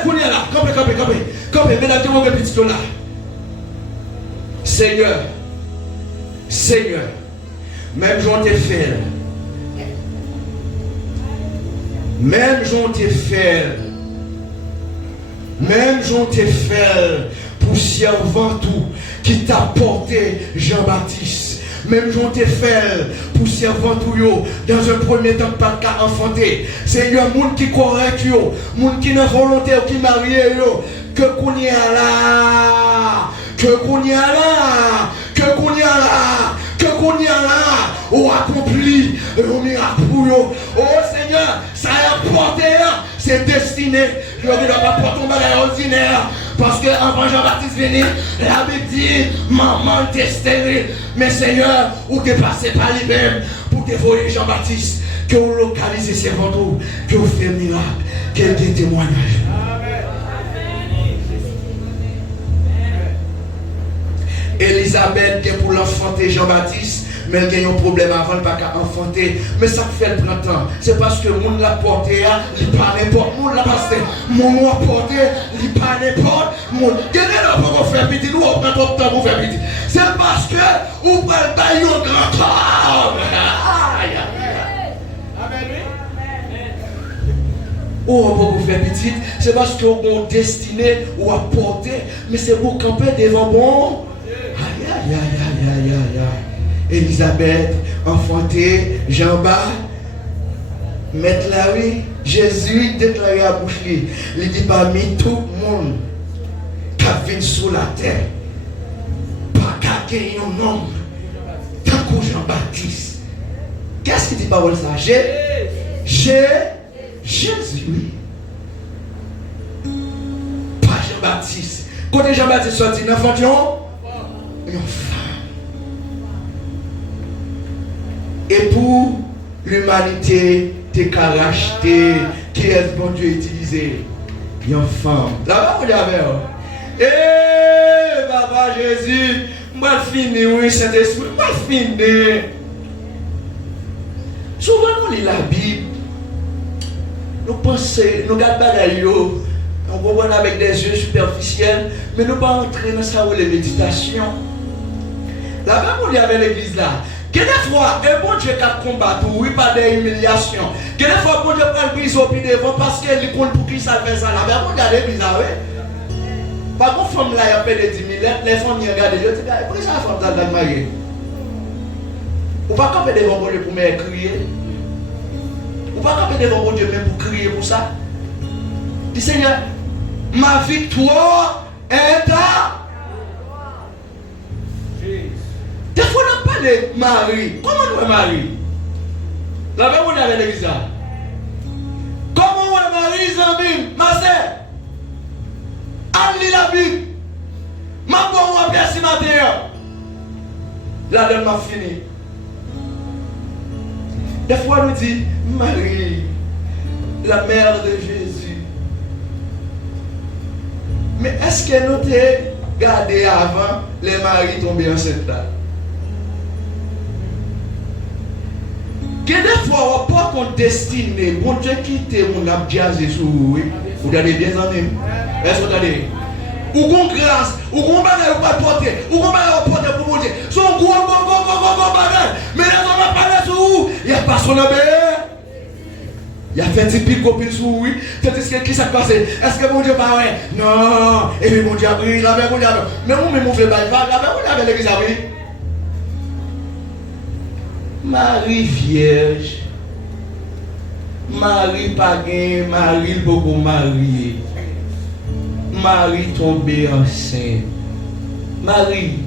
mesdames qui vont faire petit tuyau là. Seigneur, même j'en t'ai fait. Même j'en t'ai fait pour servir tout qui t'a porté Jean-Baptiste. Même j'en t'ai fait pour servir tout yo dans un premier temps pas qu'à enfanter. Seigneur, monde qui correct yo, monde qui n'a volonté qui marié yo, que qu'on y a là, ou accompli un miracle pour eux. Oh Seigneur, ça a porté, c'est destiné. Je ne dois pas porter un bagage ordinaire. Parce que avant Jean-Baptiste venir, la Bible dit, maman t'es stérile. Mais Seigneur, où t'es passé par lui-même pour te voyer Jean-Baptiste, que vous localisez ses ventaux, que vous faites un miracle, quel est témoignage. Elisabeth qui est pour l'enfanter Jean-Baptiste, mais elle a eu un problème avant, elle n'a pas enfanter. Mais ça fait le printemps. C'est parce que le monde l'a porté, il n'est pas n'importe. Le monde l'a passé. Mon nom a porté, il n'est pas n'importe. Quel est le pour faire petit? Nous, on prend trop de temps pour faire petit. C'est parce que vous pouvez bailler un grand homme. Ou on peut vous faire petit. C'est parce que vous avez destiné ou à porter. Mais c'est pour camper devant bon. Aïe. Elisabeth, enfanté, Jean-Baptiste, mettre la vie, Jésus déclaré à bouche. Il dit parmi tout le monde qui vient sur la terre, pas qu'à gagner un homme, tant que Jean-Baptiste. Qu'est-ce qu'il dit par ça? Jésus. Pas Jean-Baptiste. Quand Jean-Baptiste sorti, l'enfant, une femme. Et pour l'humanité, t'es qu'à racheter, qui est-ce bon Dieu utilisé? Une femme. Là-bas, vous l'avez. Papa Jésus, moi fini, oui, Saint-Esprit, moi fini. Souvent, nous lisons la Bible, nous pensons, nous regardons on comprend avec des yeux superficiels, mais nous ne pas entrer dans ça où les méditations. Là-bas, on lit avec l'église là. Quelle fois, un bon Dieu qui a combattu, oui, pas des humiliations. Quelle fois, bon Dieu prend le brise au pied devant parce qu'il compte pour qui ça fait ça. Là-bas, on regarde l'église là, oui. Par contre, femme là, il y a peu de 10 000 lettres, les femmes y regardent, ils disent, pourquoi ça la femme dans le marié? Ou pas camper devant bon Dieu pour me crier? Ou pas camper devant bon Dieu même pour crier pour ça? Dis Seigneur, ma victoire est à. Des fois, on n'a pas de mari. Comment nous est mari? Là-bas, on est avec l'église. Comment on est mari, Zambim? Ma sœur, on lit la Bible. Ma bonne, on a bien si matin. La donne m'a fini. Des fois, on dit Marie, la mère de Jésus. Mais est-ce que nous t'avons gardé avant les maris tombés enceintes là? Que des fois, on pas qu'on destine, bon Dieu quitte mon abdiazé sur vous. Vous avez bien en même. Est-ce que vous avez? Ou qu'on grâce, ou qu'on bagage pas porter, ou qu'on bagage porter pour vous dire. Son gros bagage. Mais là, on va parler sur vous. Il n'y a pas son abbé. Il y a fait une petite copine sur vous. C'est qui s'est passé? Est-ce que mon Dieu parle? Non. Et puis mon Dieu a pris, la mon Dieu a pris. Mais moi, mon frère, la mon Dieu a l'église a pris. Marie vierge, Marie païen, Marie beaucoup mariée, Marie tombée enceinte. Marie,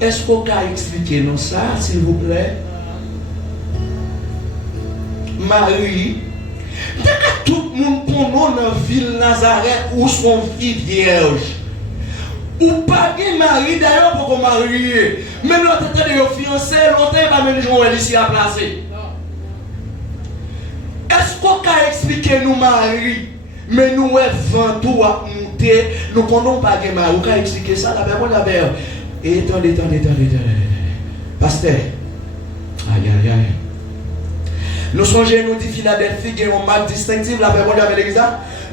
est-ce qu'on peut expliquer nous ça, s'il vous plaît? Marie, dès que tout le monde pour nous dans la ville Nazareth où son fille vierge, ou pas de mari d'ailleurs pour qu'on marie. Même l'autre temps de fiancé, l'autre pas même jour ici à placer. Est-ce qu'on peut expliquer nous Marie, mais nous avons tout à monter, nous ne connaissons pas de Marie. Vous pouvez expliquer ça, la Bible, la Bible. Et attendez. Pasteur, aïe. Nous songeons, nous dit Philadelphie, il y a une marque distinctive, la Bible avec l'église.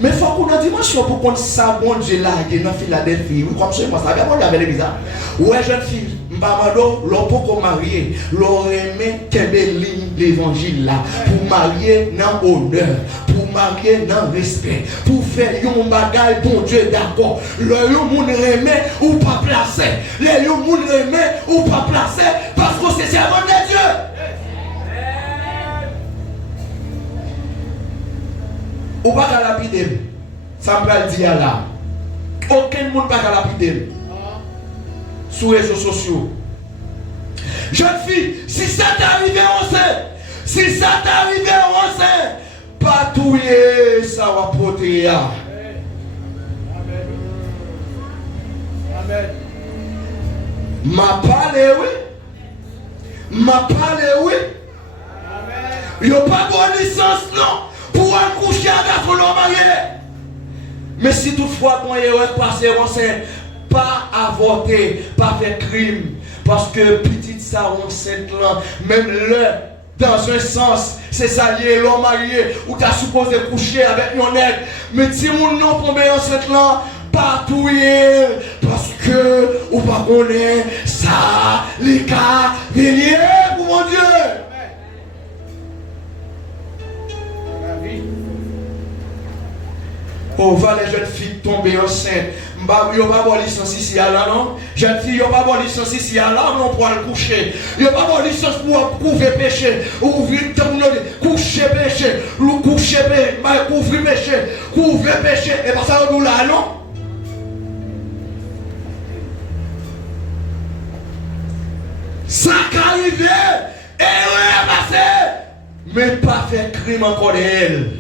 Mais il faut qu'on ait une dimension pour qu'on ça, bon Dieu, là, il y a dans Philadelphie. Oui, comme ça, la Bible avec l'église. Ouais, jeune fille, Mbamado, l'on peut qu'on marie, l'on aimé qu'elle ligne l'évangile là, pour marier dans honneur, pour marier dans respect, pour faire un bagage, bon Dieu, d'accord. Le monde aimé ou pas placé, le monde aimé ou pas placé, parce que c'est servant de Dieu. Ou pas qu'à lapider, ça me va le dire là. Aucun monde pas qu'à lapider. Sur les réseaux sociaux. Jeune fille, si ça t'est arrivé, on sait. Pas touiller, ça va protéger. Amen. Ma parlé, oui. Il n'y a pas de licence, non. Pour un coucher avec l'homme marié. Mais si toutefois, quand il est passé, on sait. Pas avorter, pas faire crime. Parce que petite ça, on sait là, même là, dans un sens, c'est ça lié, l'homme marié, où tu as supposé coucher avec un nègre. Mais si mon nom tombe enceinte là, pas touiller, parce que, ou pas connaître, ça, les cas, venir pour mon Dieu. Oh, va les jeunes filles tomber enceintes. Il n'y a pas de licence ici à là, non? Jeune fille, il n'y a pas de licence ici à là, non, pour aller coucher. Il n'y a pas de licence pour couvrir péché. Ouvrir coucher péché. Coucher péché. Couvrir péché. Couvrir péché. Et pas ça, on nous là, non? Ça qu'arrive, et on est passé. Mais pas faire crime encore d'elle.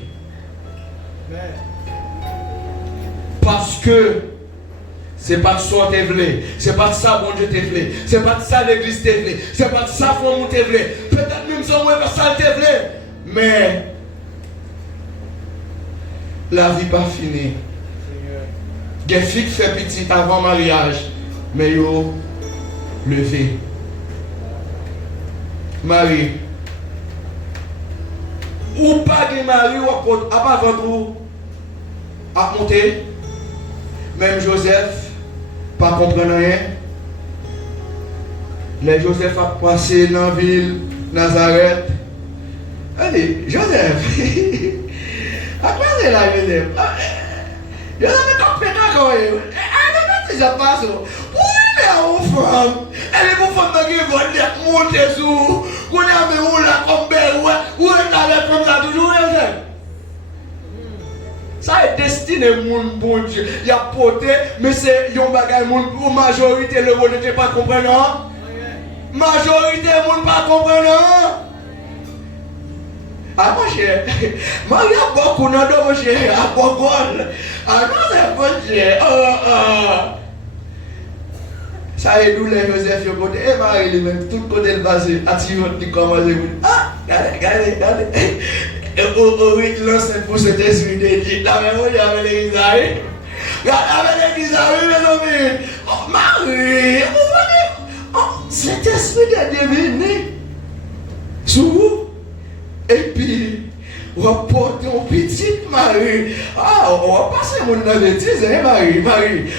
Parce que c'est pas de ça t'es voulu, c'est pas de ça bon Dieu t'es voulu, c'est pas de ça l'église t'es voulu, c'est pas de ça fond t'es voulu. Peut-être même si on veut pas ça t'es voulu, mais la vie pas finie. Des filles qui fait petit avant mariage, mais yo levé. Marie, ou pas de mari ou à pas tout à monter. Même Joseph, pas comprendre rien. Les Joseph a passé dans la ville Nazareth. Allez, Joseph. À quoi c'est là, Joseph? Joseph est comme pétard. Elle est déjà passée. Oui, mais on femme. Elle est pour femme qui va monter sous. On est avec où là, comme belle. Où est-ce qu'elle est comme ça toujours, Joseph? Ça est destiné mon bon Dieu. Il y a porté, mais c'est un bagage mon majorité le monde n'était pas comprenant. Majorité monde pas comprenant. Ah mon cher, moi il y a beaucoup de mon cher, à beaucoup. Ah non c'est bon cher. Ça est d'où les Joseph yo côté et Marie lui-même tout côté le basé activement qui commence ah regardez. Oui, l'enceinte pour cet esprit de Dieu. La même chose avec l'église. Avec l'église, oui, mes amis. Oh, Marie, cet esprit de Dieu est venu sur vous. Et puis, on va porter une petite Marie. Ah, on va passer mon bêtise, hein, Marie.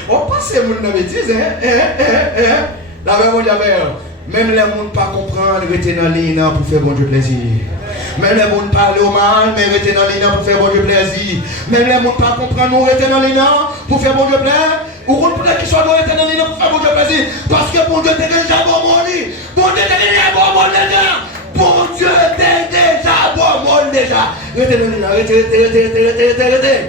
On va passer mon bêtise, hein. La même chose avec même les gens ne pas comprendre, rester dans l'île pour faire bon Dieu plaisir. Même les gens parlent au mal, mais rester dans l'île pour faire bon Dieu plaisir. Même les gens ne pas comprendre, nous rester dans l'île pour faire bon Dieu plaisir. Ou qu'on peut qu'ils soient rester dans l'île pour faire bon Dieu plaisir. Parce que bon Dieu t'es déjà bon mon lit. Bon Dieu t'es déjà bon mon déjà. Bon Dieu t'es déjà bon mon déjà. Restez dans l'île, restez.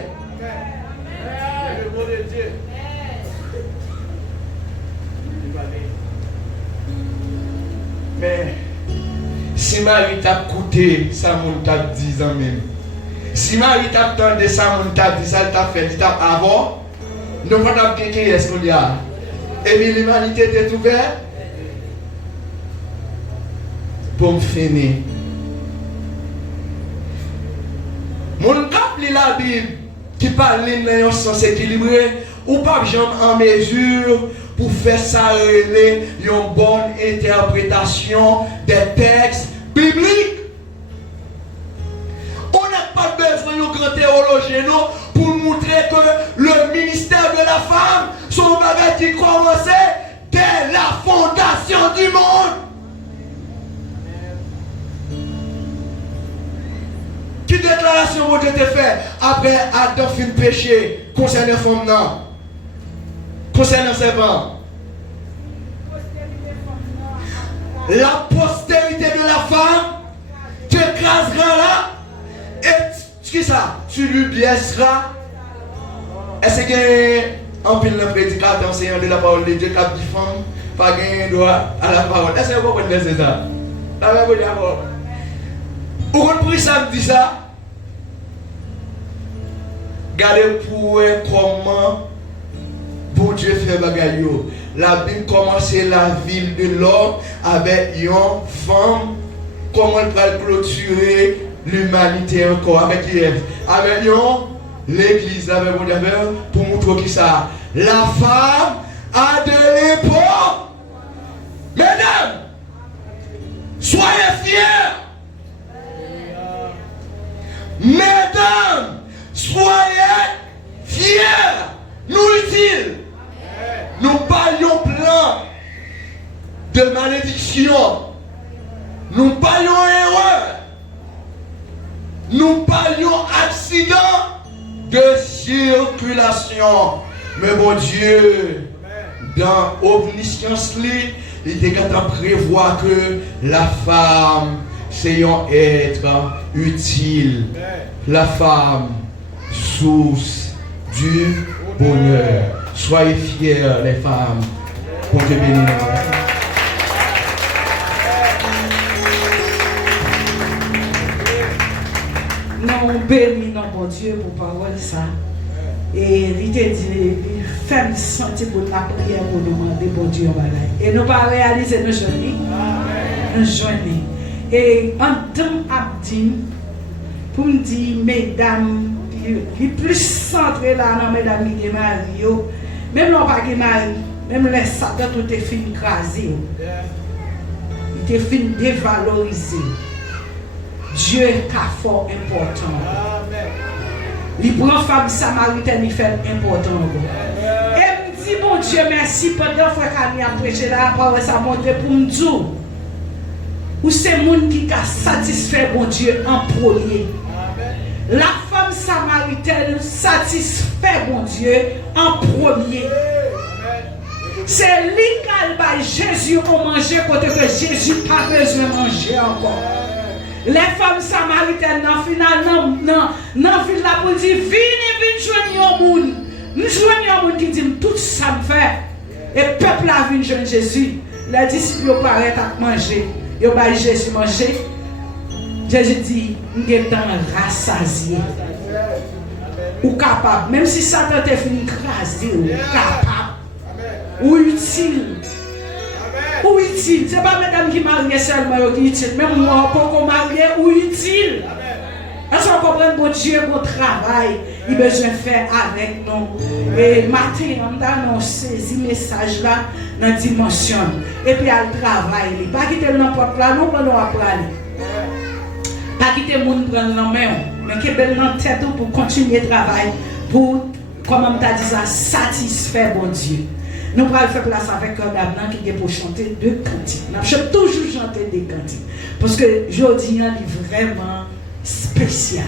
Mais si Marie t'a coûté, ça mon t'a 10 ans même. Si Marie t'a tendu, ça mon t'a dit, ça t'a fait, t'a avant, nous pas t'a quelqu'un est-ce qu'on y a. Et puis l'humanité était ouverte pour me finir. Mon cap lit la Bible qui parle dans un sens équilibré ou pas jamais en mesure pour faire ça une bonne interprétation des textes bibliques. On n'a pas besoin d'un grand théologien pour montrer que le ministère de la femme, son bagage qui commençait dès la fondation du monde. Qui déclaration vous avez fait après Adam fin péché concernant les femmes non? Concernant ses serpents? La postérité de la femme te écrasera là et qui ça? Tu lui blesseras. Est-ce que en pile le prédicateur enseignant de la parole de Dieu qui a dit femme pas gagner droit à la parole? Est-ce que vous comprenez ça? La même chose d'accord. Pour qu'on prie ça me dit ça. Regardez pour comment bon Dieu fait bagaille. La Bible commence la ville de l'homme avec une femme. Comment elle va clôturer l'humanité encore avec qui est? Avec l'église, avec mon Dieu, pour montrer qui ça. La femme a de l'époque. Mesdames, soyez fiers. Mesdames, soyez fiers. Nous utiles. Nous parlions plein de malédiction. Nous parlions erreur. Nous parlions accident de circulation. Mais bon Dieu, dans omniscience, il était capable de prévoir que la femme, c'est un être utile. La femme, source du bonheur. Soyez fiers, les femmes. Pour Dieu bénir. Nous bénissons mon Dieu pour parole ça. Et il te dit, fais me sentir pour la prière pour nous demander bon Dieu. Et nous pas réaliser nos journées. Nos journées. Et en temps abdim, pour me dire, mesdames, il plus centré là dans mesdames et Mario, même non pas que Marie, même les Satan tout est fini crasé. Il est fini dévalorisé. Dieu est fort important. Il prend femme samaritaine, il fait important. Et me dit, bon Dieu, merci pendant que Kami a prêché la parole, ça montre pour me dire. Ou c'est le monde qui a satisfait mon Dieu en premier. La femme samaritaine satisfait mon Dieu en premier. C'est lui qui a Jésus pour manger quand Jésus n'a pas besoin de manger encore. Les femmes samaritaines, finalement, dans ville là pour dire, venez joindre un monde. Nous joignons un monde qui dit, tout ça me fait. Et le peuple a vu joindre Jésus. Les disciples paraissent à manger. Ils ont Jésus manger. Jésus dit, nous sommes rassasiés. Ou capable, même si Satan t'a fini écraser, ou capable, ou utile. Ou utile, ce n'est pas mesdames qui marient seulement qui est utile, même moi, pour qu'on marie ou utile. Est-ce qu'on comprend bon Dieu, bon travail, il a besoin de faire avec nous. Et matin, on a saisi ce message là dans la dimension. Et puis, elle travaille. Pas quitter n'importe quoi, nous prenons à prendre. Pas quitter le monde prendre la main, mais qui est belle dans la tête pour continuer le travail, pour, comme on t'a dit, ça, satisfaire bon Dieu. Nous allons faire place avec un d'Abnan qui est pour chanter deux cantiques. Nous allons toujours chanter des cantiques. Parce que aujourd'hui, il est vraiment spécial.